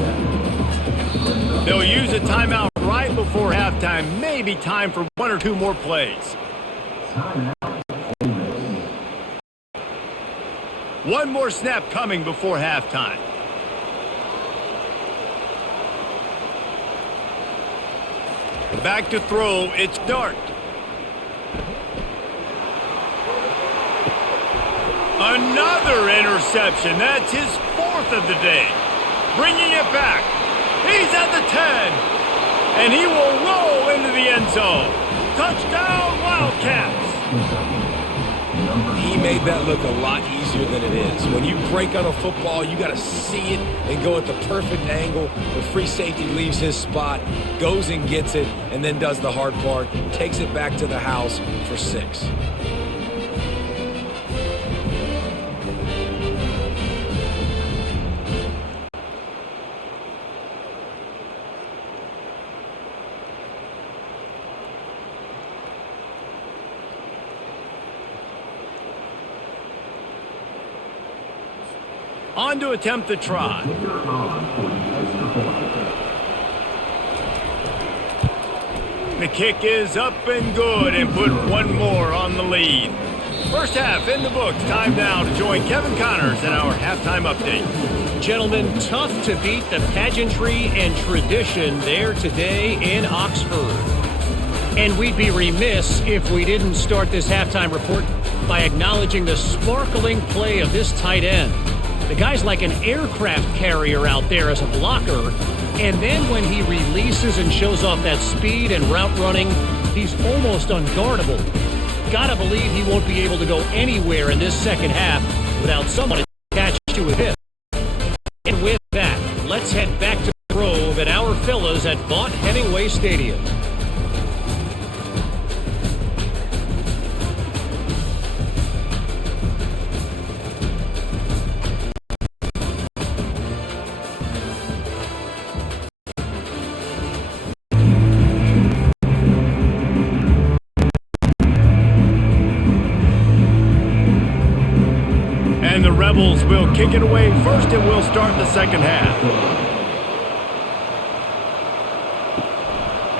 They'll use a timeout right before halftime. Maybe time for one or two more plays. One more snap coming before halftime. Back to throw. It's Dart. Another interception. That's his fourth of the day. Bringing it back. He's at the 10. And he will roll into the end zone. Touchdown, Wildcats. He made that look a lot easier than it is. When you break on a football, you got to see it and go at the perfect angle. The free safety leaves his spot, goes and gets it, and then does the hard part, takes it back to the house for 6. On to attempt the try. The kick is up and good and put one more on the lead. First half in the books. Time now to join Kevin Connors in our halftime update. Gentlemen, tough to beat the pageantry and tradition there today in Oxford. And we'd be remiss if we didn't start this halftime report by acknowledging the sparkling play of this tight end. The guy's like an aircraft carrier out there as a blocker, and then when he releases and shows off that speed and route running, he's almost unguardable. Gotta believe he won't be able to go anywhere in this second half without someone attached to his hip. And with that, let's head back to the Grove at our fellas at Vaught Hemingway Stadium. And the Rebels will kick it away first, and we'll start the second half.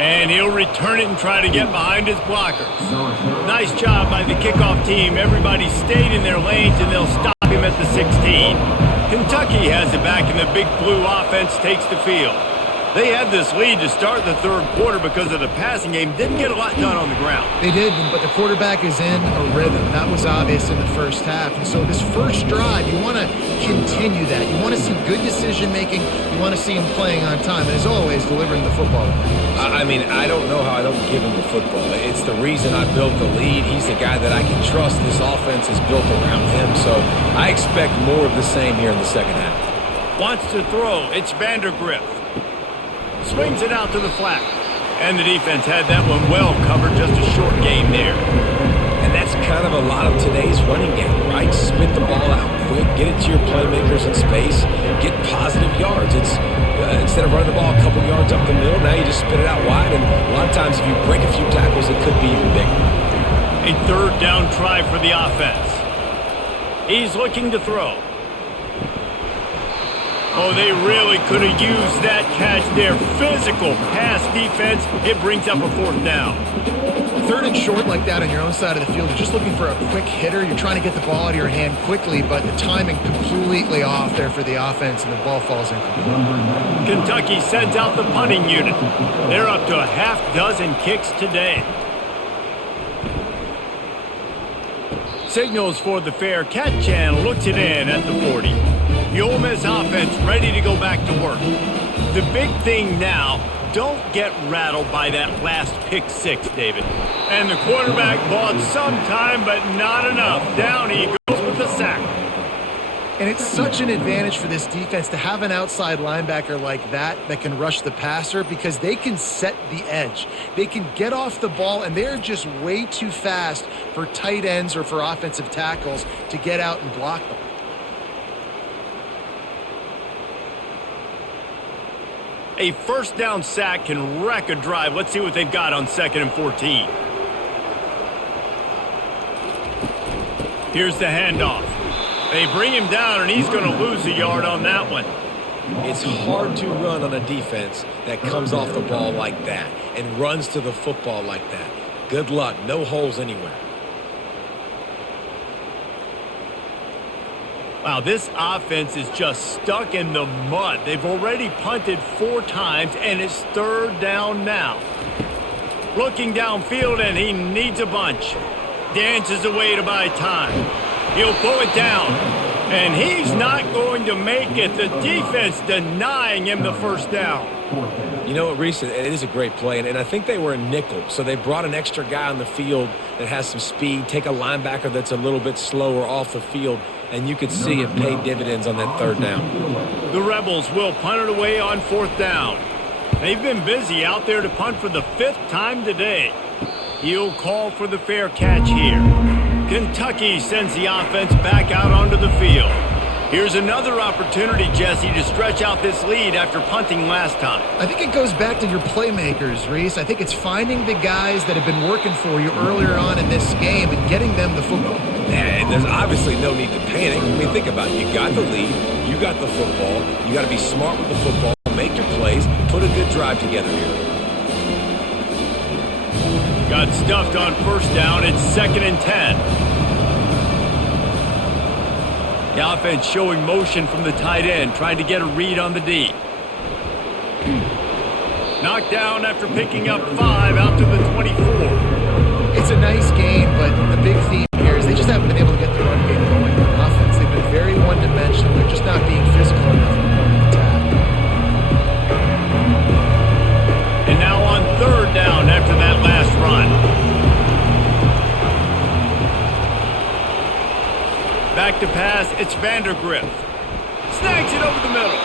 And he'll return it and try to get behind his blockers. Nice job by the kickoff team. Everybody stayed in their lanes, and they'll stop him at the 16. Kentucky has it back, and the Big Blue offense takes the field. They had this lead to start the third quarter because of the passing game. Didn't get a lot done on the ground. They did, but the quarterback is in a rhythm. That was obvious in the first half. And so this first drive, you want to continue that. You want to see good decision-making. You want to see him playing on time. And as always, delivering the football. I mean, I don't know how I don't give him the football. It's the reason I built the lead. He's the guy that I can trust. This offense is built around him. So I expect more of the same here in the second half. Wants to throw. It's Vandergrift. Swings it out to the flat. And the defense had that one well covered. Just a short game there. And that's kind of a lot of today's running game, right? Spit the ball out quick, get it to your playmakers in space, get positive yards. It's instead of running the ball a couple yards up the middle, now you just spit it out wide. And a lot of times if you break a few tackles, it could be even bigger. A third down try for the offense. He's looking to throw. Oh, they really could have used that catch there. Physical pass defense. It brings up a fourth down. Third and short like that on your own side of the field, you're just looking for a quick hitter. You're trying to get the ball out of your hand quickly, but the timing completely off there for the offense, and the ball falls incomplete. Kentucky sends out the punting unit. They're up to a half dozen kicks today. Signals for the fair catch and looks it in at the 40. The Ole Miss offense ready to go back to work. The big thing now, don't get rattled by that last pick six, David. And the quarterback bought some time, but not enough. Down he goes with the sack. And it's such an advantage for this defense to have an outside linebacker like that can rush the passer because they can set the edge. They can get off the ball, and they're just way too fast for tight ends or for offensive tackles to get out and block them. A first down sack can wreck a drive. Let's see what they've got on 2nd and 14. Here's the handoff. They bring him down, and he's going to lose a yard on that one. It's hard to run on a defense that comes off the ball like that and runs to the football like that. Good luck. No holes anywhere. Wow, this offense is just stuck in the mud. They've already punted 4 times, and it's 3rd down now. Looking downfield, and he needs a bunch. Dances away to buy time. He'll pull it down, and he's not going to make it. The defense denying him the first down. You know what, Reese, it is a great play, and I think they were in nickel, so they brought an extra guy on the field that has some speed, take a linebacker that's a little bit slower off the field, and you could see it pay dividends on that 3rd down. The Rebels will punt it away on 4th down. They've been busy out there to punt for the 5th time today. He'll call for the fair catch here. Kentucky sends the offense back out onto the field. Here's another opportunity, Jesse, to stretch out this lead after punting last time. I think it goes back to your playmakers, Reese. I think it's finding the guys that have been working for you earlier on in this game and getting them the football. And there's obviously no need to panic. I mean, think about it. You got the lead. You got the football. You got to be smart with the football. Make your plays. Put a good drive together here. Got stuffed on 1st down. It's 2nd and 10. The offense showing motion from the tight end, trying to get a read on the D. Knocked down after picking up 5 out to the 24. It's a nice game, but the big theme here is they just haven't been able to get the run game going on offense. They've been very one-dimensional. They're just not being physical enough in the point of attack. And now on 3rd down after that last run. Back to pass, it's Vandergrift. Snags it over the middle.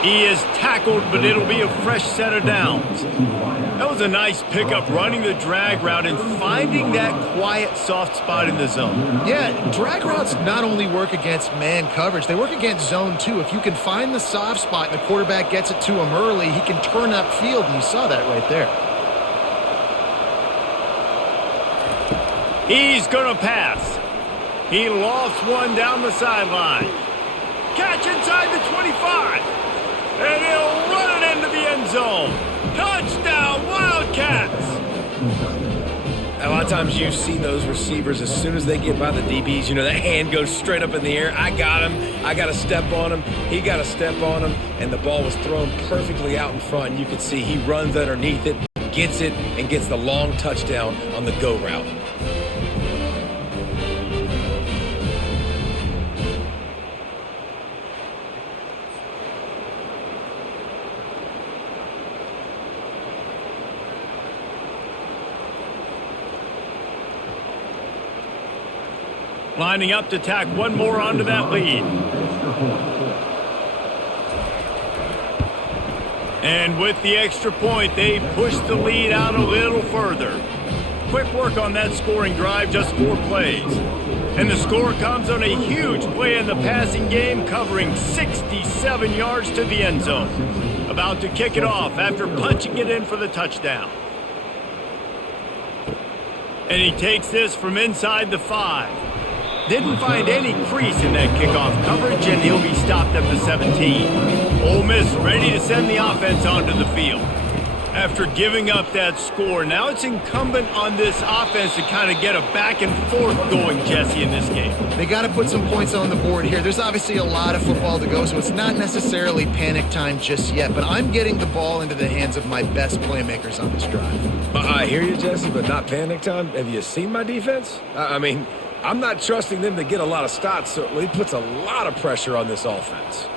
He is tackled, but it'll be a fresh set of downs. That was a nice pickup, running the drag route and finding that quiet, soft spot in the zone. Yeah, drag routes not only work against man coverage, they work against zone too. If you can find the soft spot and the quarterback gets it to him early, he can turn upfield, and you saw that right there. He's going to pass. He lofts one down the sideline. Catch inside the 25. And he'll run it into the end zone. Touchdown, Wildcats! A lot of times you see those receivers, as soon as they get by the DBs, you know, that hand goes straight up in the air. I got him. I got to step on him. He got to step on him. And the ball was thrown perfectly out in front. And you can see he runs underneath it, gets it, and gets the long touchdown on the go route. Lining up to tack one more onto that lead. And with the extra point, they push the lead out a little further. Quick work on that scoring drive, just 4 plays. And the score comes on a huge play in the passing game, covering 67 yards to the end zone. About to kick it off after punching it in for the touchdown. And he takes this from inside the 5. Didn't find any crease in that kickoff coverage, and he'll be stopped at the 17. Ole Miss ready to send the offense onto the field. After giving up that score, now it's incumbent on this offense to kind of get a back and forth going, Jesse, in this game. They got to put some points on the board here. There's obviously a lot of football to go, so it's not necessarily panic time just yet, but I'm getting the ball into the hands of my best playmakers on this drive. I hear you, Jesse, but not panic time. Have you seen my defense? I mean, I'm not trusting them to get a lot of stops, so it puts a lot of pressure on this offense.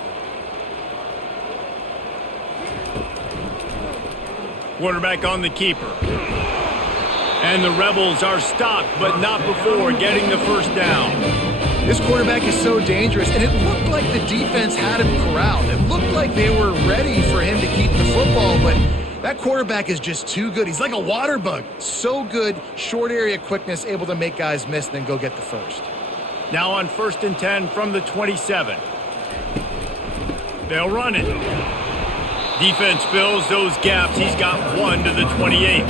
Quarterback on the keeper. And the Rebels are stopped, but not before getting the first down. This quarterback is so dangerous, and it looked like the defense had him corralled. It looked like they were ready for him to keep the football, but that quarterback is just too good. He's like a water bug. So good, short area quickness, able to make guys miss, then go get the first. Now on 1st and 10 from the 27. They'll run it. Defense fills those gaps. He's got 1 to the 28.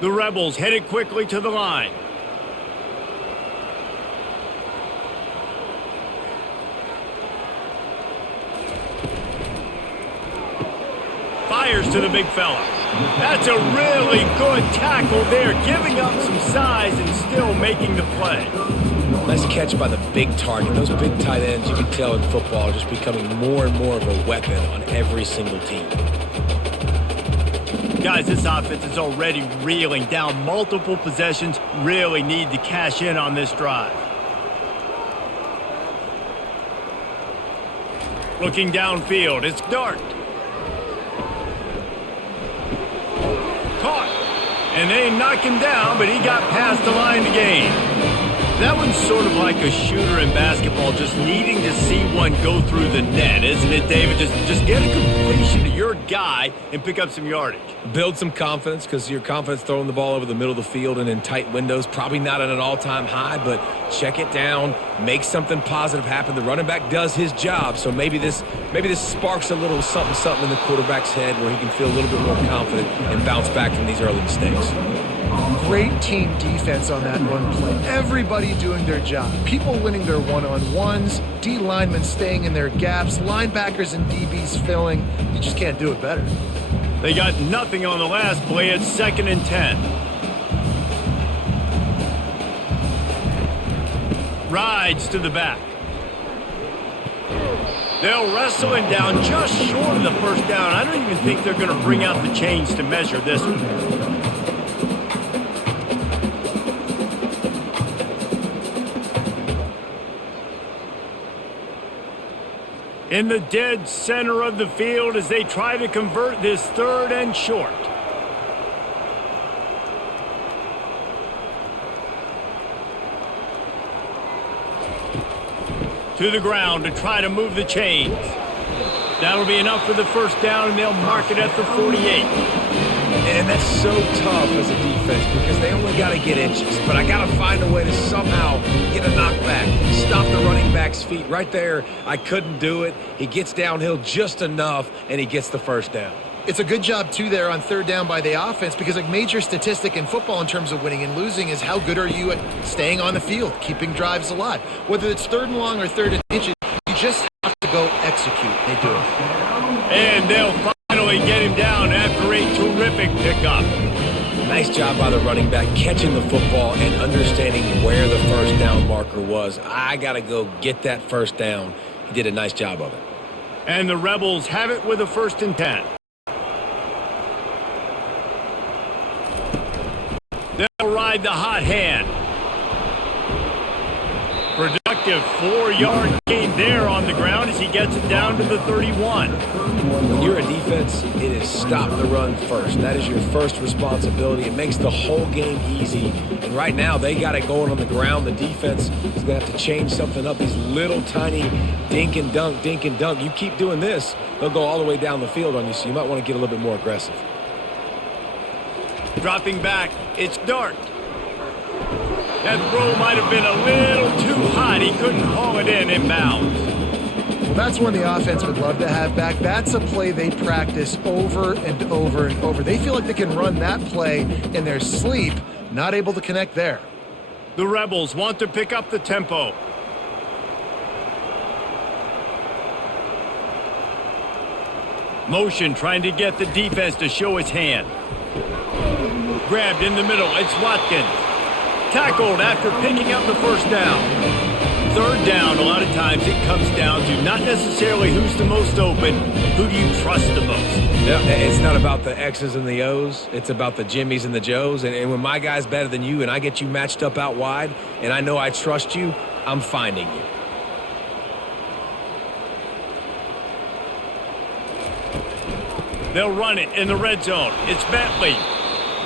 The Rebels headed quickly to the line. Fires to the big fella. That's a really good tackle there, giving up some size and still making the play. Nice catch by the big target. Those big tight ends, you can tell in football, are just becoming more and more of a weapon on every single team. Guys, this offense is already reeling down multiple possessions. Really need to cash in on this drive. Looking downfield, it's Dart. Caught. And they knock him down, but he got past the line to gain. That one's sort of like a shooter in basketball, just needing to see one go through the net, isn't it, David? Just get a completion to your guy and pick up some yardage. Build some confidence, because your confidence throwing the ball over the middle of the field and in tight windows, probably not at an all-time high, but check it down, make something positive happen. The running back does his job, so maybe this sparks a little something in the quarterback's head where he can feel a little bit more confident and bounce back from these early mistakes. Great team defense on that run play. Everybody doing their job. People winning their one-on-ones, D linemen staying in their gaps, linebackers and DBs filling. You just can't do it better. They got nothing on the last play. It's 2nd and 10. Rides to the back. They'll wrestle him down just short of the first down. I don't even think they're going to bring out the chains to measure this one. In the dead center of the field as they try to convert this 3rd and short. To the ground to try to move the chains. That'll be enough for the first down, and they'll mark it at the 48. And that's so tough as a defense because they only got to get inches. But I got to find a way to somehow get a knockback, stop the running back's feet. Right there, I couldn't do it. He gets downhill just enough, and he gets the first down. It's a good job, too, there on 3rd down by the offense because a major statistic in football in terms of winning and losing is how good are you at staying on the field, keeping drives alive. Whether it's 3rd and long or 3rd and inches, you just have to go execute. They do it. And they'll finally get him down after a terrific pickup. Nice job by the running back catching the football and understanding where the first down marker was. I got to go get that first down. He did a nice job of it. And the Rebels have it with a 1st and 10. They'll ride the hot hand. Productive 4-yard gain there on the ground as he gets it down to the 31. When you're a defense, it is stop the run first. That is your first responsibility. It makes the whole game easy. And right now, they got it going on the ground. The defense is going to have to change something up. These little tiny dink and dunk, dink and dunk. You keep doing this, they'll go all the way down the field on you, so you might want to get a little bit more aggressive. Dropping back, it's Dart. That throw might have been a little too hot. He couldn't haul it in inbounds. Well, that's one the offense would love to have back. That's a play they practice over and over and over. They feel like they can run that play in their sleep Not able to connect there. The Rebels want to pick up the tempo. Motion trying to get the defense to show its hand. Grabbed in the middle. It's Watkins. Tackled after picking up the first down. Third down, a lot of times it comes down to not necessarily who's the most open, who do you trust the most. Yeah, it's not about the X's and the O's. It's about the Jimmies and the Joes. And when my guy's better than you and I get you matched up out wide and I know I trust you, I'm finding you. They'll run it in the red zone. It's Bentley.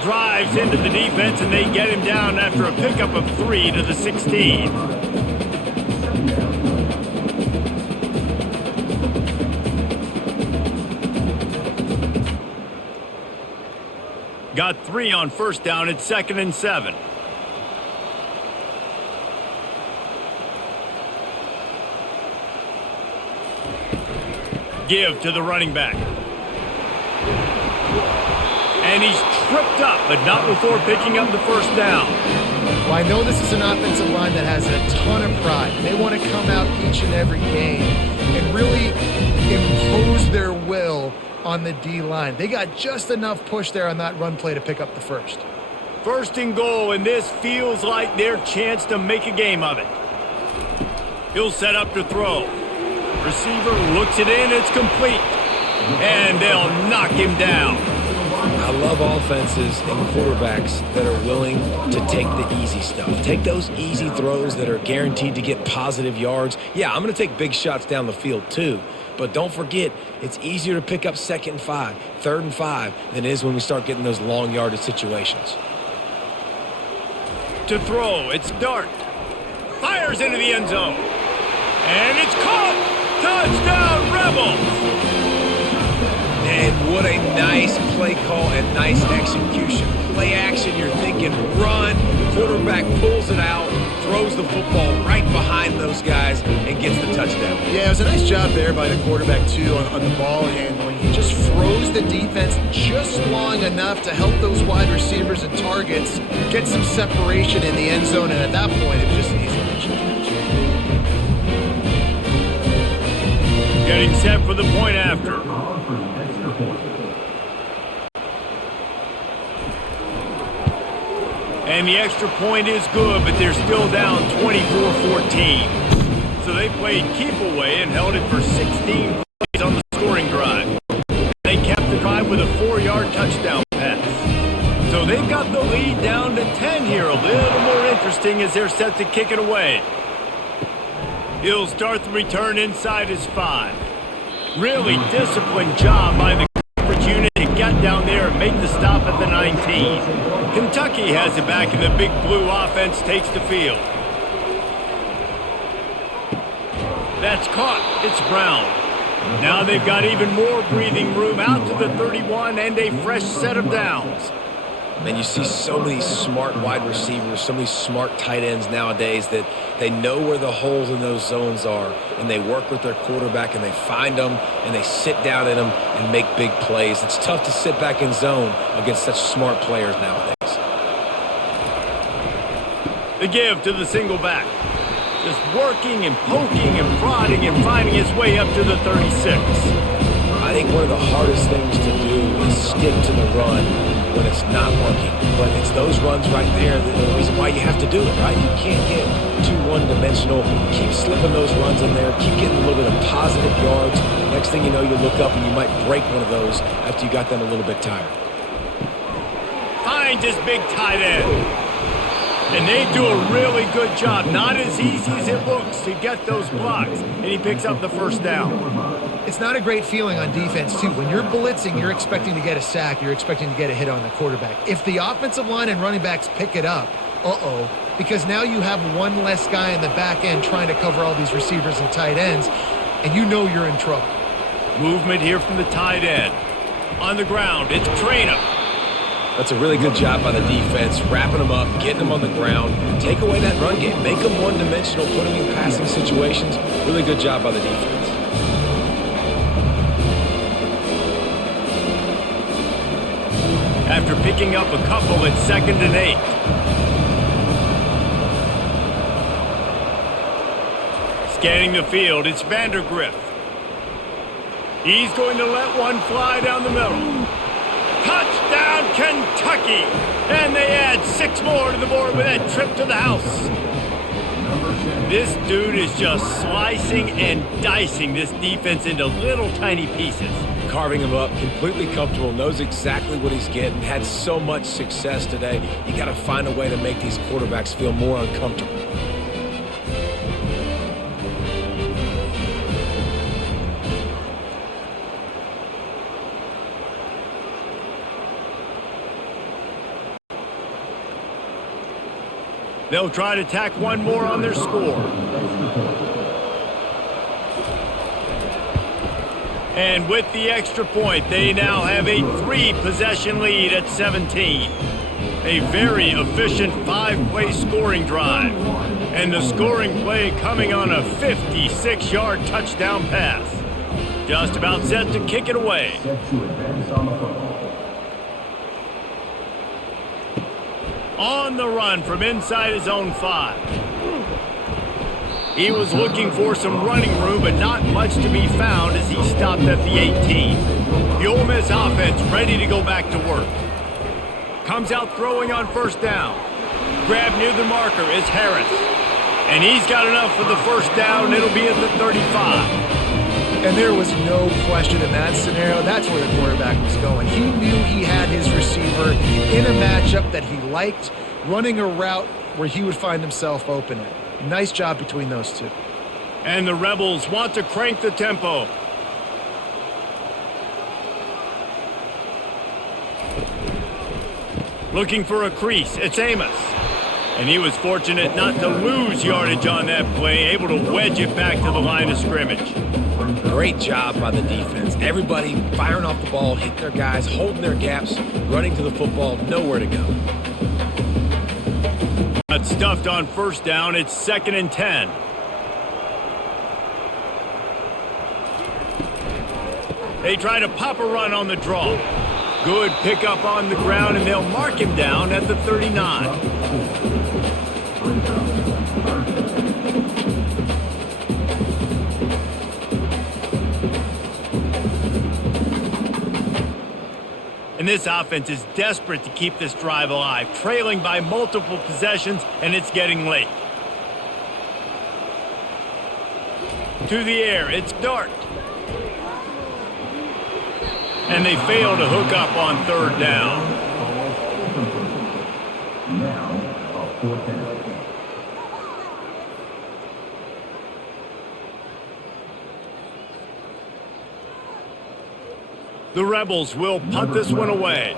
Drives into the defense, and they get him down after a pickup of 3 to the 16. Got 3 on first down. It's 2nd and 7. Give to the running back. And he's tripped up, but not before picking up the first down. Well, I know this is an offensive line that has a ton of pride. They want to come out each and every game and really impose their will on the D-line. They got just enough push there on that run play to pick up the first. 1st and goal, and this feels like their chance to make a game of it. He'll set up to throw. Receiver looks it in, it's complete. And they'll knock him down. I love offenses and quarterbacks that are willing to take the easy stuff. Take those easy throws that are guaranteed to get positive yards. Yeah, I'm going to take big shots down the field too. But don't forget, it's easier to pick up 2nd and 5, 3rd and 5 than it is when we start getting those long yardage situations. To throw, it's Dart. Fires into the end zone. And it's caught. Touchdown, Rebels. And what a nice play call and nice execution. Play action, you're thinking run. Quarterback pulls it out, throws the football right behind those guys, and gets the touchdown. Yeah, it was a nice job there by the quarterback, too, on the ball handling. He just froze the defense just long enough to help those wide receivers and targets get some separation in the end zone, and at that point, it was just an easy catch. Getting set for the point after. And the extra point is good, but they're still down 24-14. So they played keep away and held it for 16 plays on the scoring drive. They kept the drive with a 4-yard touchdown pass. So they've got the lead down to 10 here. A little more interesting as they're set to kick it away. He'll start the return inside his 5. Really disciplined job by the coverage unit to get down there and make the stop at the 19. Kentucky has it back, and the big blue offense takes the field. That's caught. It's Brown. Now they've got even more breathing room out to the 31 and a fresh set of downs. Man, you see so many smart wide receivers, so many smart tight ends nowadays that they know where the holes in those zones are, and they work with their quarterback, and they find them, and they sit down in them and make big plays. It's tough to sit back in zone against such smart players nowadays. The give to the single back. Just working and poking and prodding and finding his way up to the 36. I think one of the hardest things to do is stick to the run when it's not working. But it's those runs right there that are the reason why you have to do it, right? You can't get too one-dimensional. Keep slipping those runs in there. Keep getting a little bit of positive yards. Next thing you know, you look up and you might break one of those after you got them a little bit tired. Finds his big tight end. And they do a really good job. Not as easy as it looks to get those blocks. And he picks up the first down. It's not a great feeling on defense, too. When you're blitzing, you're expecting to get a sack. You're expecting to get a hit on the quarterback. If the offensive line and running backs pick it up, because now you have one less guy in the back end trying to cover all these receivers and tight ends, and you know you're in trouble. Movement here from the tight end. On the ground, it's Traynor. That's a really good job by the defense, wrapping them up, getting them on the ground. Take away that run game. Make them one-dimensional, put them in passing situations. Really good job by the defense. After picking up a couple, it's 2nd and 8. Scanning the field, it's Vandergriff. He's going to let one fly down the middle. Touchdown, Kentucky! And they add 6 more to the board with that trip to the house. This dude is just slicing and dicing this defense into little tiny pieces. Carving him up, completely comfortable, knows exactly what he's getting, had so much success today. You got to find a way to make these quarterbacks feel more uncomfortable. They'll try to tack one more on their score. And with the extra point, they now have a 3-possession lead at 17. A very efficient 5-play scoring drive. And the scoring play coming on a 56-yard touchdown pass. Just about set to kick it away. On the run from inside his own 5. He was looking for some running room, but not much to be found as he stopped at the 18. The Ole Miss offense ready to go back to work. Comes out throwing on first down. Grab near the marker is Harris. And he's got enough for the first down. It'll be at the 35. And there was no question in that scenario. That's where the quarterback was going. He knew he had his receiver in a matchup that he liked, running a route where he would find himself open. Nice job between those two. And the Rebels want to crank the tempo. Looking for a crease. It's Amos. And he was fortunate not to lose yardage on that play, able to wedge it back to the line of scrimmage. Great job by the defense. Everybody firing off the ball, hitting their guys, holding their gaps, running to the football, nowhere to go. Got stuffed on first down. It's 2nd and 10. They try to pop a run on the draw. Good pickup on the ground, and they'll mark him down at the 39. And this offense is desperate to keep this drive alive, trailing by multiple possessions, and it's getting late. To the air, it's Dart. And they fail to hook up on 3rd down. Now, a 4th down. The Rebels will punt this one away.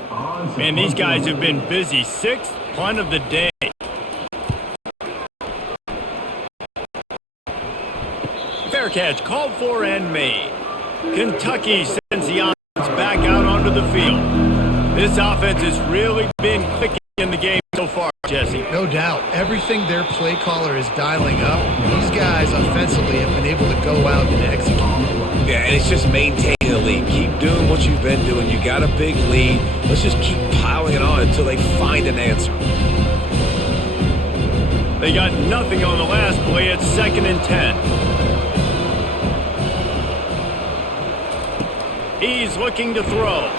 Man, these guys have been busy. 6th punt of the day. Fair catch called for and made. Kentucky sends the offense back out onto the field. This offense has really been clicking in the game so far, Jesse. No doubt. Everything their play caller is dialing up, these guys offensively have been able to go out and execute. Yeah, and it's just maintaining the lead. Keep doing what you've been doing. You got a big lead. Let's just keep piling it on until they find an answer. They got nothing on the last play. It's 2nd and 10. He's looking to throw.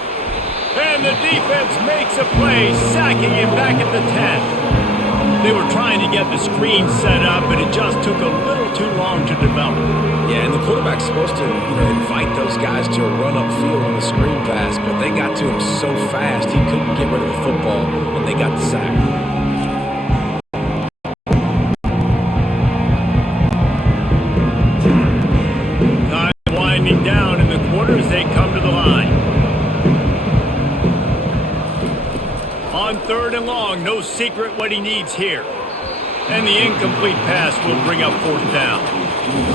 And the defense makes a play, sacking him back at the 10. They were trying to get the screen set up, but it just took a little too long to develop. Yeah, and the quarterback's supposed to, invite those guys to a run upfield on the screen pass, but they got to him so fast he couldn't get rid of the football, and they got the sack. Time winding down in the quarter as they come to the line. On 3rd and long, no secret what he needs here. And the incomplete pass will bring up 4th down.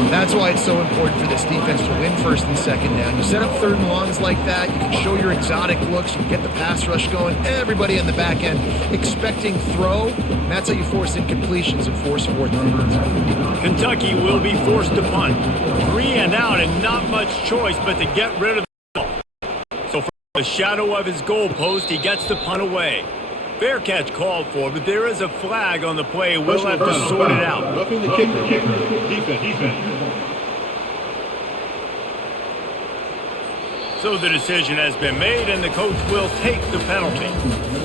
That's why it's so important for this defense to win 1st and 2nd down. You set up 3rd and longs like that, you can show your exotic looks, you can get the pass rush going, everybody on the back end expecting throw, and that's how you force incompletions and force 4th downs. Kentucky will be forced to punt. 3 and out and not much choice but to get rid of the ball. So from the shadow of his goalpost, he gets to punt away. Fair catch called for, but there is a flag on the play. We'll have to sort it out. Roughing the kicker. Defense. So the decision has been made, and the coach will take the penalty.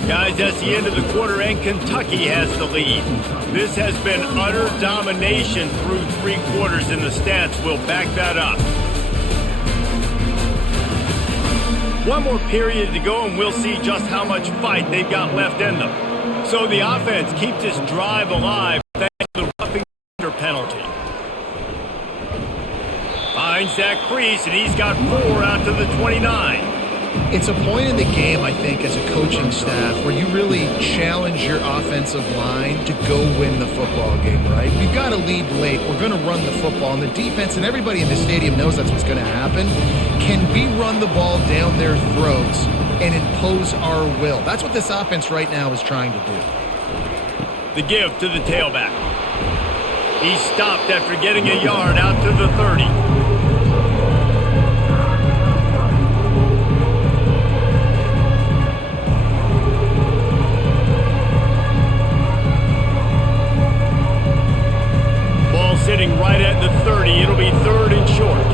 Guys, that's the end of the quarter, and Kentucky has the lead. This has been utter domination through 3 quarters, and the stats will back that up. One more period to go, and we'll see just how much fight they've got left in them. So the offense keeps this drive alive thanks to the roughing penalty. Finds that crease, and he's got 4 out to the 29. It's a point in the game, I think, as a coaching staff where you really challenge your offensive line to go win the football game, right? We've got to lead late. We're going to run the football, and the defense and everybody in the stadium knows that's what's going to happen. Can we run the ball down their throats and impose our will? That's what this offense right now is trying to do. The give to the tailback. He stopped after getting a yard out to the 30. Sitting right at the 30. It'll be 3rd and short.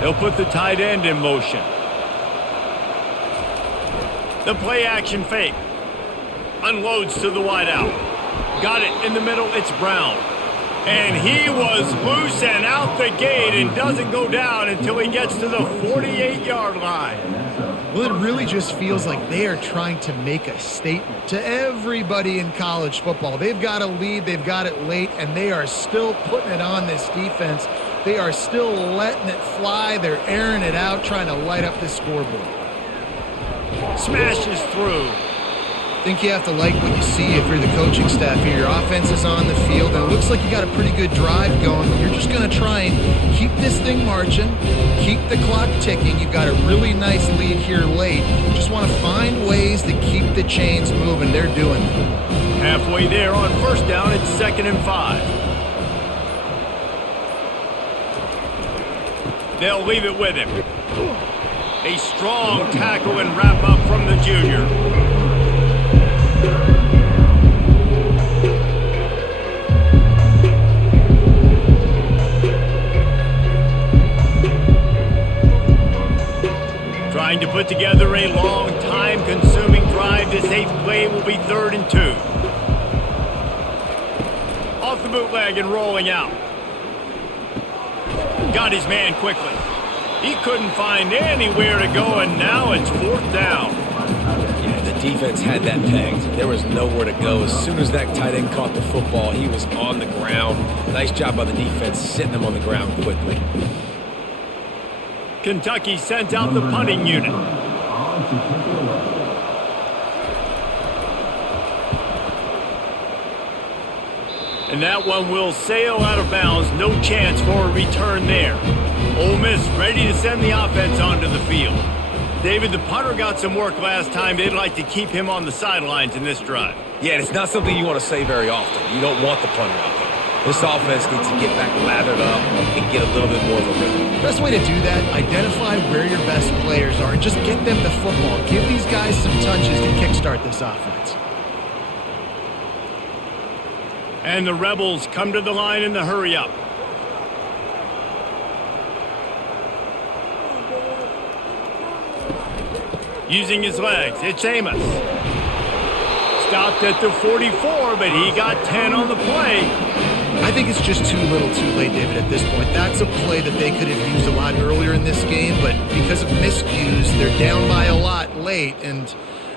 They'll put the tight end in motion. The play action fake. Unloads to the wideout. Got it in the middle. It's Brown. And he was loose and out the gate and doesn't go down until he gets to the 48-yard line. Well, it really just feels like they are trying to make a statement to everybody in college football. They've got a lead, they've got it late, and they are still putting it on this defense. They are still letting it fly. They're airing it out, trying to light up the scoreboard. Smashes through. I think you have to like what you see if you're the coaching staff here. Your offense is on the field, and it looks like you got a pretty good drive going. You're just going to try and keep this thing marching, keep the clock ticking. You've got a really nice lead here late. Just want to find ways to keep the chains moving. They're doing it. Halfway there on 1st down, it's 2nd and 5. They'll leave it with him. A strong tackle and wrap up from the junior. Trying to put together a long, time-consuming drive. This 8th play will be 3rd and 2. Off the bootleg and rolling out. Got his man quickly. He couldn't find anywhere to go, and now it's 4th down. Yeah, the defense had that pegged. There was nowhere to go. As soon as that tight end caught the football, he was on the ground. Nice job by the defense sitting him on the ground quickly. Kentucky sent out the punting unit. And that one will sail out of bounds. No chance for a return there. Ole Miss ready to send the offense onto the field. David, the punter got some work last time. They'd like to keep him on the sidelines in this drive. Yeah, and it's not something you want to say very often. You don't want the punter out there. This offense needs to get back lathered up and get a little bit more of a rhythm. Best way to do that, identify where your best players are and just get them the football. Give these guys some touches to kickstart this offense. And the Rebels come to the line in the hurry-up. Using his legs, it's Amos. Stopped at the 44, but he got 10 on the play. I think it's just too little too late, David, at this point. That's a play that they could have used a lot earlier in this game, but because of miscues, they're down by a lot late, and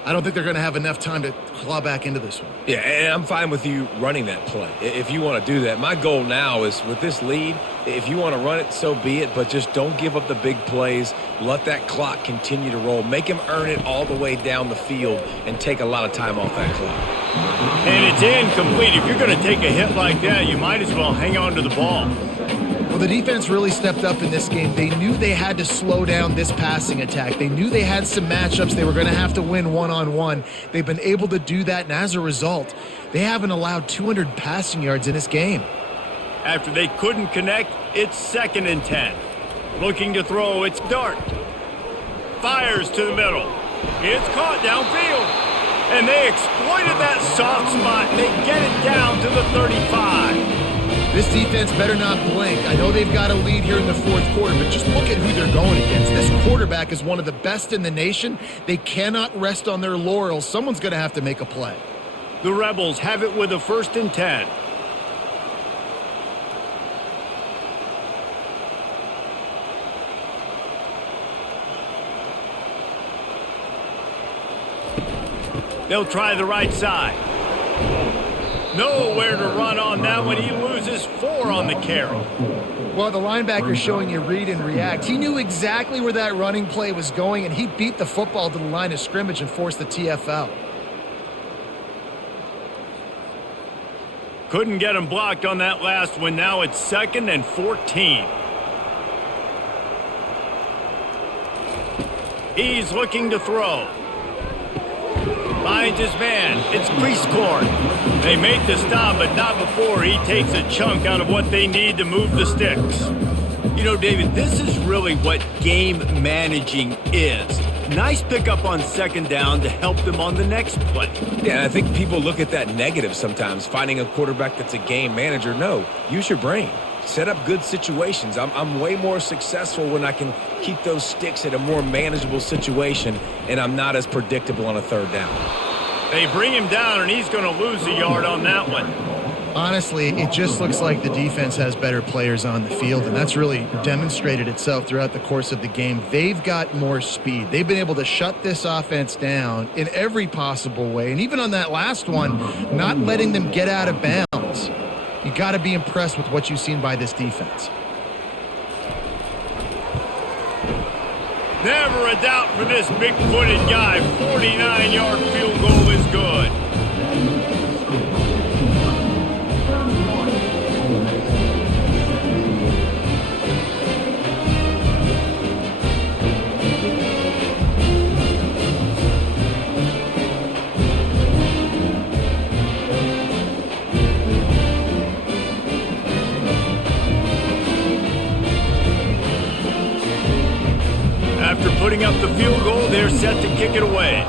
I don't think they're going to have enough time to claw back into this one. Yeah, and I'm fine with you running that play if you want to do that. My goal now is with this lead, if you want to run it, so be it, but just don't give up the big plays. Let that clock continue to roll. Make them earn it all the way down the field and take a lot of time off that clock. And it's incomplete. If you're going to take a hit like that, you might as well hang on to the ball. Well, the defense really stepped up in this game. They knew they had to slow down this passing attack. They knew they had some matchups they were going to have to win one-on-one. They've been able to do that, and as a result, they haven't allowed 200 passing yards in this game. After they couldn't connect, it's 2nd and 10. Looking to throw, it's Dart. Fires to the middle. It's caught downfield. And they exploited that soft spot. They get it down to the 35. This defense better not blink. I know they've got a lead here in the fourth quarter, but just look at who they're going against. This quarterback is one of the best in the nation. They cannot rest on their laurels. Someone's going to have to make a play. The Rebels have it with a 1st and 10. They'll try the right side. Nowhere to run on that one. He loses 4 on the carry. Well, the linebacker's showing you read and react. He knew exactly where that running play was going, and he beat the football to the line of scrimmage and forced the TFL. Couldn't get him blocked on that last one. Now it's 2nd and 14. He's looking to throw. Finds his man. It's Priestcorn. They make the stop, but not before he takes a chunk out of what they need to move the sticks. You know, David, this is really what game managing is. Nice pickup on 2nd down to help them on the next play. Yeah, and I think people look at that negative sometimes, finding a quarterback that's a game manager. No, use your brain. Set up good situations. I'm way more successful when I can keep those sticks at a more manageable situation, and I'm not as predictable on a 3rd down. They bring him down, and he's going to lose a yard on that one. Honestly, it just looks like the defense has better players on the field, and that's really demonstrated itself throughout the course of the game. They've got more speed. They've been able to shut this offense down in every possible way, and even on that last one, not letting them get out of bounds. You got to be impressed with what you've seen by this defense. Never a doubt for this big-footed guy. 49-yard field goal is good. After putting up the field goal, they're set to kick it away.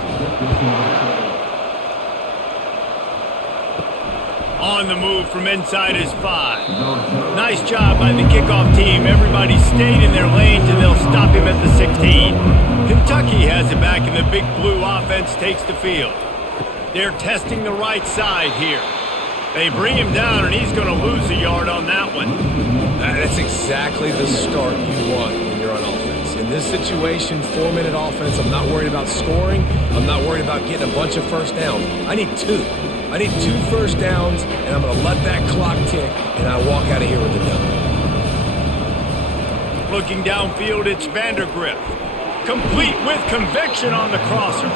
On the move from inside his 5. Nice job by the kickoff team. Everybody stayed in their lanes, and they'll stop him at the 16. Kentucky has it back, and the Big Blue offense takes the field. They're testing the right side here. They bring him down, and he's going to lose a yard on that one. That's exactly the start you want when you're on offense. In this situation, 4-minute offense, I'm not worried about scoring. I'm not worried about getting a bunch of 1st downs. I need 2. I need 2 1st downs, and I'm going to let that clock tick, and I walk out of here with the W. Looking downfield, it's Vandergrift. Complete with conviction on the crosser.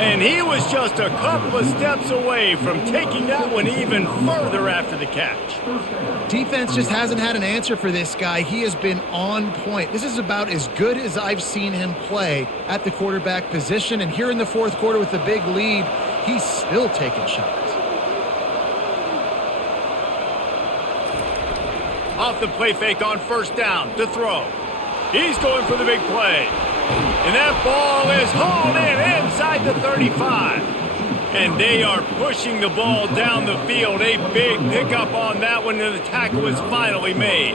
And he was just a couple of steps away from taking that one even further after the catch. Defense just hasn't had an answer for this guy. He has been on point. This is about as good as I've seen him play at the quarterback position. And here in the fourth quarter with the big lead, he's still taking shots. Off the play fake on 1st down to throw. He's going for the big play. And that ball is hauled in inside the 35. And they are pushing the ball down the field. A big pickup on that one, and the tackle is finally made.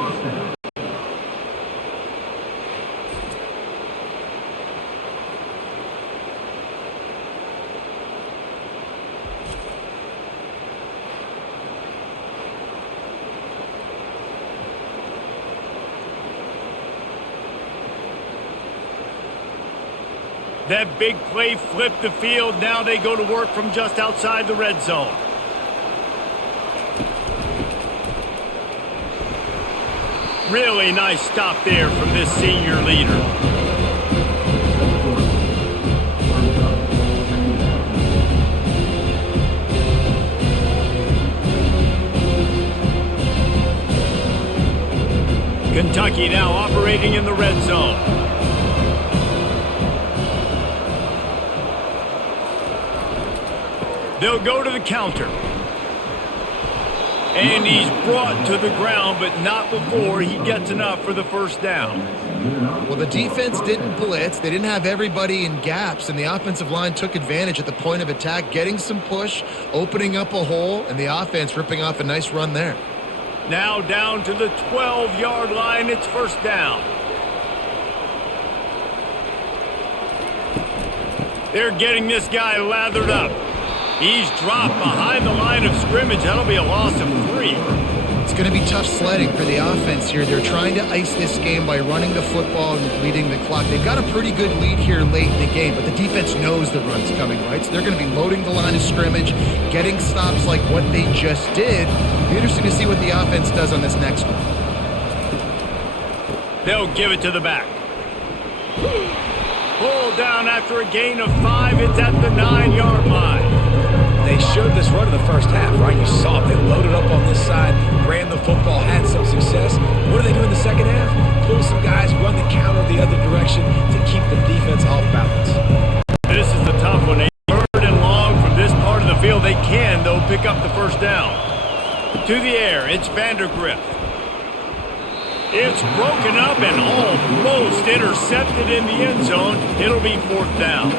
That big play flipped the field. Now they go to work from just outside the red zone. Really nice stop there from this senior leader. Kentucky now operating in the red zone. They'll go to the counter. And he's brought to the ground, but not before he gets enough for the first down. Well, the defense didn't blitz. They didn't have everybody in gaps, and the offensive line took advantage at the point of attack, getting some push, opening up a hole, and the offense ripping off a nice run there. Now down to the 12-yard line. It's first down. They're getting this guy lathered up. He's dropped behind the line of scrimmage. That'll be a loss of 3. It's going to be tough sledding for the offense here. They're trying to ice this game by running the football and leading the clock. They've got a pretty good lead here late in the game, but the defense knows the run's coming, right? So they're going to be loading the line of scrimmage, getting stops like what they just did. It'll be interesting to see what the offense does on this next one. They'll give it to the back. Pulled down after a gain of 5. It's at the 9-yard line. They showed this run in the first half, right? You saw it. They loaded up on this side, ran the football, had some success. What do they do in the second half? Pull some guys, run the counter the other direction to keep the defense off balance. This is the tough one. 3rd and long from this part of the field. They can, though, pick up the first down. To the air, it's Vandergrift. It's broken up and almost intercepted in the end zone. It'll be 4th down.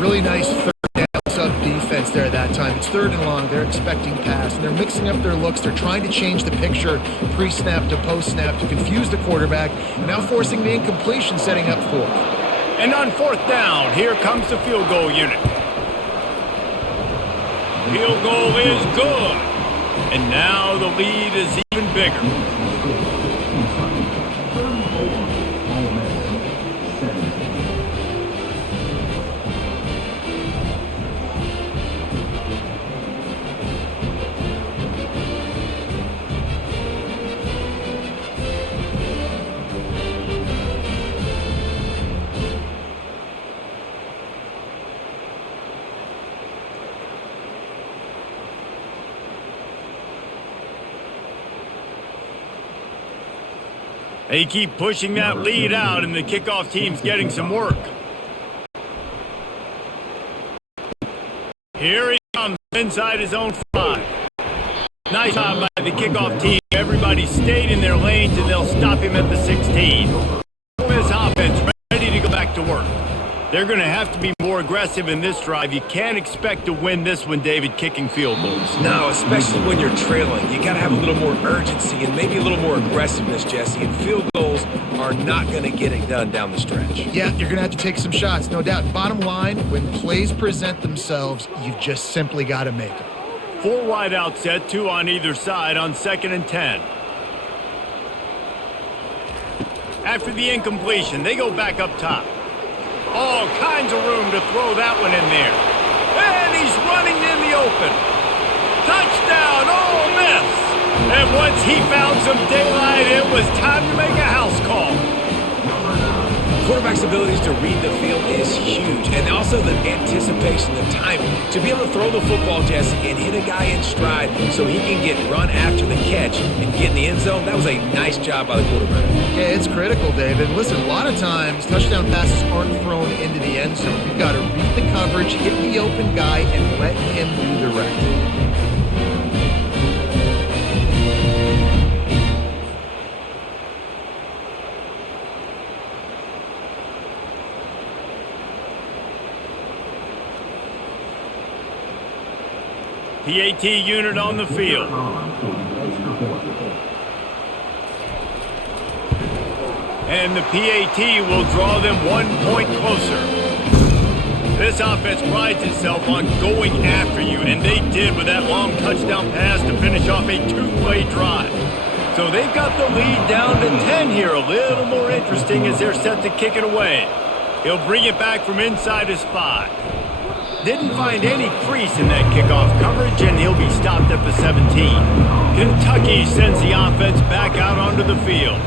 Really nice third down sub defense there that time. It's 3rd and long. They're expecting pass, and they're mixing up their looks. They're trying to change the picture pre-snap to post-snap to confuse the quarterback, and now forcing the incompletion, setting up 4th. And on 4th down, here comes the field goal unit. Field goal is good. And now the lead is even bigger. They keep pushing that lead out, and the kickoff team's getting some work. Here he comes inside his own 5. Nice job by the kickoff team. Everybody stayed in their lanes, and they'll stop him at the 16. Ole Miss offense ready to go back to work. They're going to have to be more aggressive in this drive. You can't expect to win this one, David, kicking field goals. No, especially when you're trailing. You got to have a little more urgency and maybe a little more aggressiveness, Jesse. And field goals are not going to get it done down the stretch. Yeah, you're going to have to take some shots, no doubt. Bottom line, when plays present themselves, you've just simply got to make them. 4 wide out set, 2 on either side on 2nd and 10. After the incompletion, they go back up top. All kinds of room to throw that one in there. And he's running in the open. Touchdown, Ole Miss! And once he found some daylight, it was time to make a house call. Quarterback's abilities to read the field is huge, and also the anticipation, the timing. To be able to throw the football, Jesse, and hit a guy in stride so he can get run after the catch and get in the end zone, that was a nice job by the quarterback. Yeah, it's critical, David. Listen, a lot of times touchdown passes aren't thrown into the end zone. You've got to read the coverage, hit the open guy, and let him do the rest. PAT unit on the field. And the PAT will draw them 1 point closer. This offense prides itself on going after you, and they did with that long touchdown pass to finish off a 2-play drive. So they've got the lead down to 10 here. A little more interesting as they're set to kick it away. He'll bring it back from inside his 5. Didn't find any crease in that kickoff coverage, and he'll be stopped at the 17. Kentucky sends the offense back out onto the field.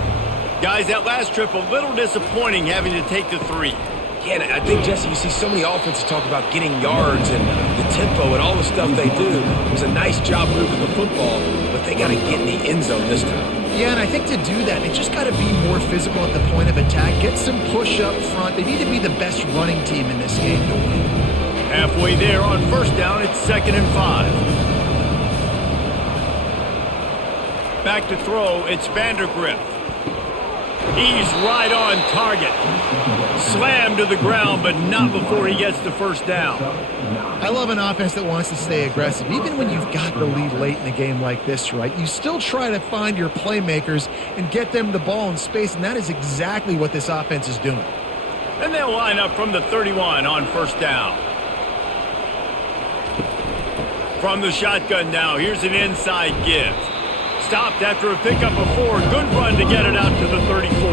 Guys, that last trip a little disappointing having to take the 3. Yeah, and I think, Jesse, you see so many offenses talk about getting yards and the tempo and all the stuff they do. It was a nice job moving the football, but they got to get in the end zone this time. Yeah, and I think to do that, they just got to be more physical at the point of attack, get some push up front. They need to be the best running team in this game to win. Halfway there on 1st down, it's 2nd and 5. Back to throw, it's Vandergriff. He's right on target. Slammed to the ground, but not before he gets the first down. I love an offense that wants to stay aggressive. Even when you've got the lead late in a game like this, right, you still try to find your playmakers and get them the ball in space, and that is exactly what this offense is doing. And they'll line up from the 31 on first down. From the shotgun now, here's an inside give. Stopped after a pickup of 4. Good run to get it out to the 34.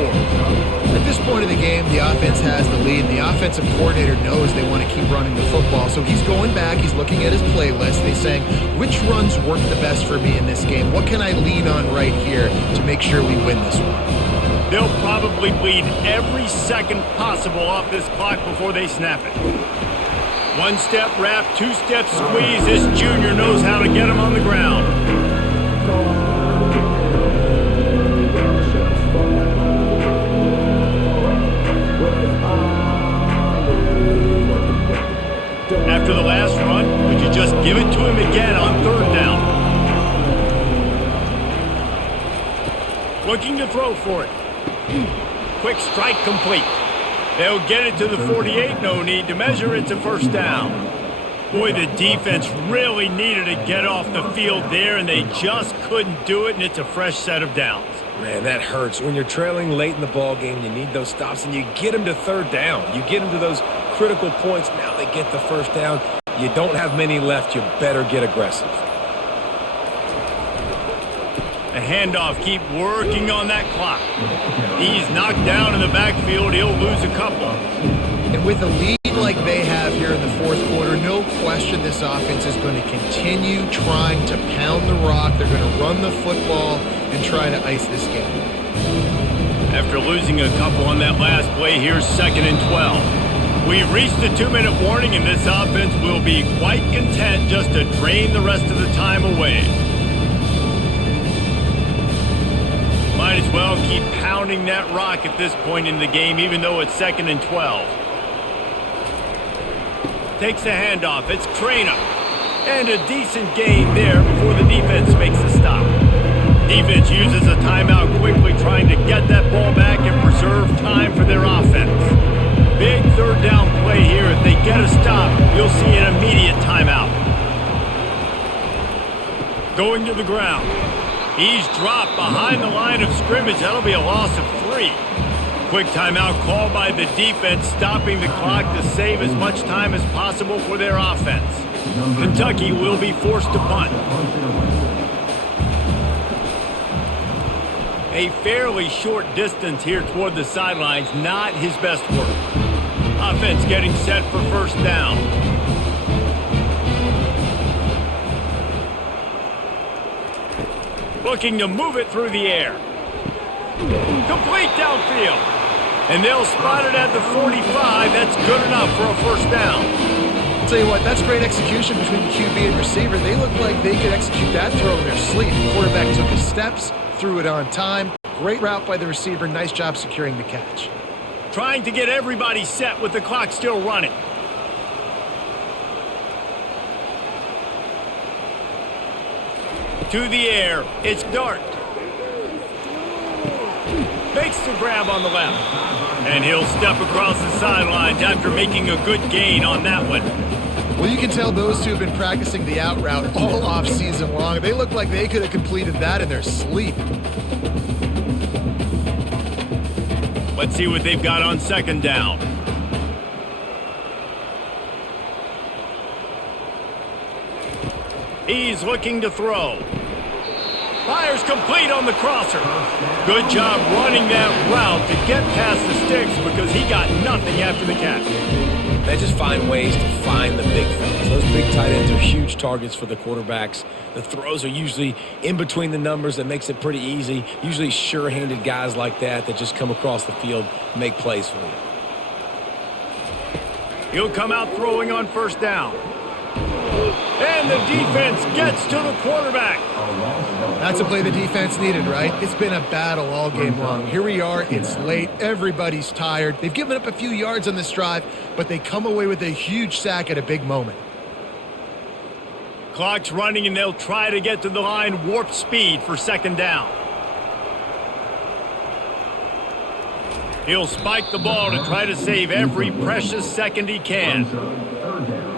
At this point of the game, the offense has the lead, and the offensive coordinator knows they want to keep running the football. So he's going back, he's looking at his playlist, and he's saying, which runs work the best for me in this game? What can I lean on right here to make sure we win this one? They'll probably bleed every second possible off this clock before they snap it. One-step wrap, two-step squeeze. This junior knows how to get him on the ground. After the last run, would you just give it to him again on third down? Looking to throw for it. Quick strike complete. They'll get it to the 48. No need to measure. It's a first down. Boy, the defense really needed to get off the field there, and they just couldn't do it, and it's a fresh set of downs. Man, that hurts. When you're trailing late in the ball game, you need those stops, and you get them to third down. You get them to those critical points. Now they get the first down. You don't have many left. You better get aggressive. The handoff, keep working on that clock. He's knocked down in the backfield. He'll lose a couple. And with a lead like they have here in the fourth quarter, no question this offense is going to continue trying to pound the rock. They're going to run the football and try to ice this game. After losing a couple on that last play, here's 2nd and 12. We've reached the 2-minute warning, and this offense will be quite content just to drain the rest of the time away. Might as well keep pounding that rock at this point in the game, even though it's 2nd and 12. Takes the handoff. It's Crana. And a decent gain there before the defense makes the stop. Defense uses a timeout quickly, trying to get that ball back and preserve time for their offense. Big third down play here. If they get a stop, you'll see an immediate timeout. Going to the ground. He's dropped behind the line of scrimmage. That'll be a loss of 3. Quick timeout called by the defense, stopping the clock to save as much time as possible for their offense. Kentucky will be forced to punt. A fairly short distance here toward the sidelines, not his best work. Offense getting set for first down. Looking to move it through the air. Complete downfield. And they'll spot it at the 45. That's good enough for a first down. I'll tell you what, that's great execution between the QB and receiver. They look like they could execute that throw in their sleep. The quarterback took his steps, threw it on time. Great route by the receiver. Nice job securing the catch. Trying to get everybody set with the clock still running. To the air, it's Dart. Makes the grab on the left. And he'll step across the sidelines after making a good gain on that one. Well, you can tell those two have been practicing the out route all off season long. They look like they could have completed that in their sleep. Let's see what they've got on second down. He's looking to throw. Fires complete on the crosser. Good job running that route to get past the sticks because he got nothing after the catch. They just find ways to find the big fellas. Those big tight ends are huge targets for the quarterbacks. The throws are usually in between the numbers. That makes it pretty easy. Usually sure-handed guys like that just come across the field, make plays for you. He'll come out throwing on first down. And the defense gets to the quarterback. That's a play the defense needed, right? It's been a battle all game long. Here we are. It's late. Everybody's tired. They've given up a few yards on this drive, but they come away with a huge sack at a big moment. Clock's running, and they'll try to get to the line warp speed for second down. He'll spike the ball to try to save every precious second he can. Third down.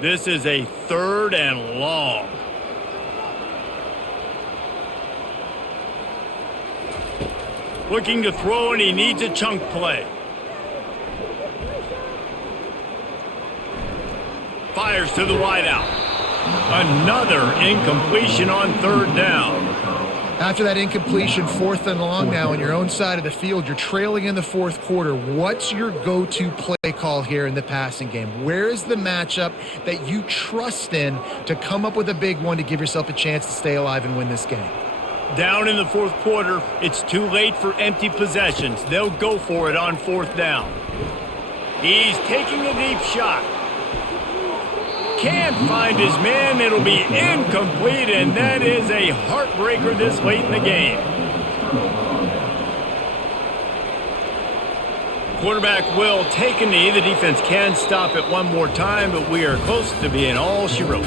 This is a 3rd and long. Looking to throw, and he needs a chunk play. Fires to the wideout. Another incompletion on 3rd down. After that incompletion, 4th and long now on your own side of the field, you're trailing in the 4th quarter. What's your go-to play call here in the passing game? Where is the matchup that you trust in to come up with a big one to give yourself a chance to stay alive and win this game? Down in the 4th quarter, it's too late for empty possessions. They'll go for it on 4th down. He's taking a deep shot. Can't find his man. It'll be incomplete, and that is a heartbreaker this late in the game. Quarterback will take a knee. The defense can stop it one more time, but we are close to being all she wrote.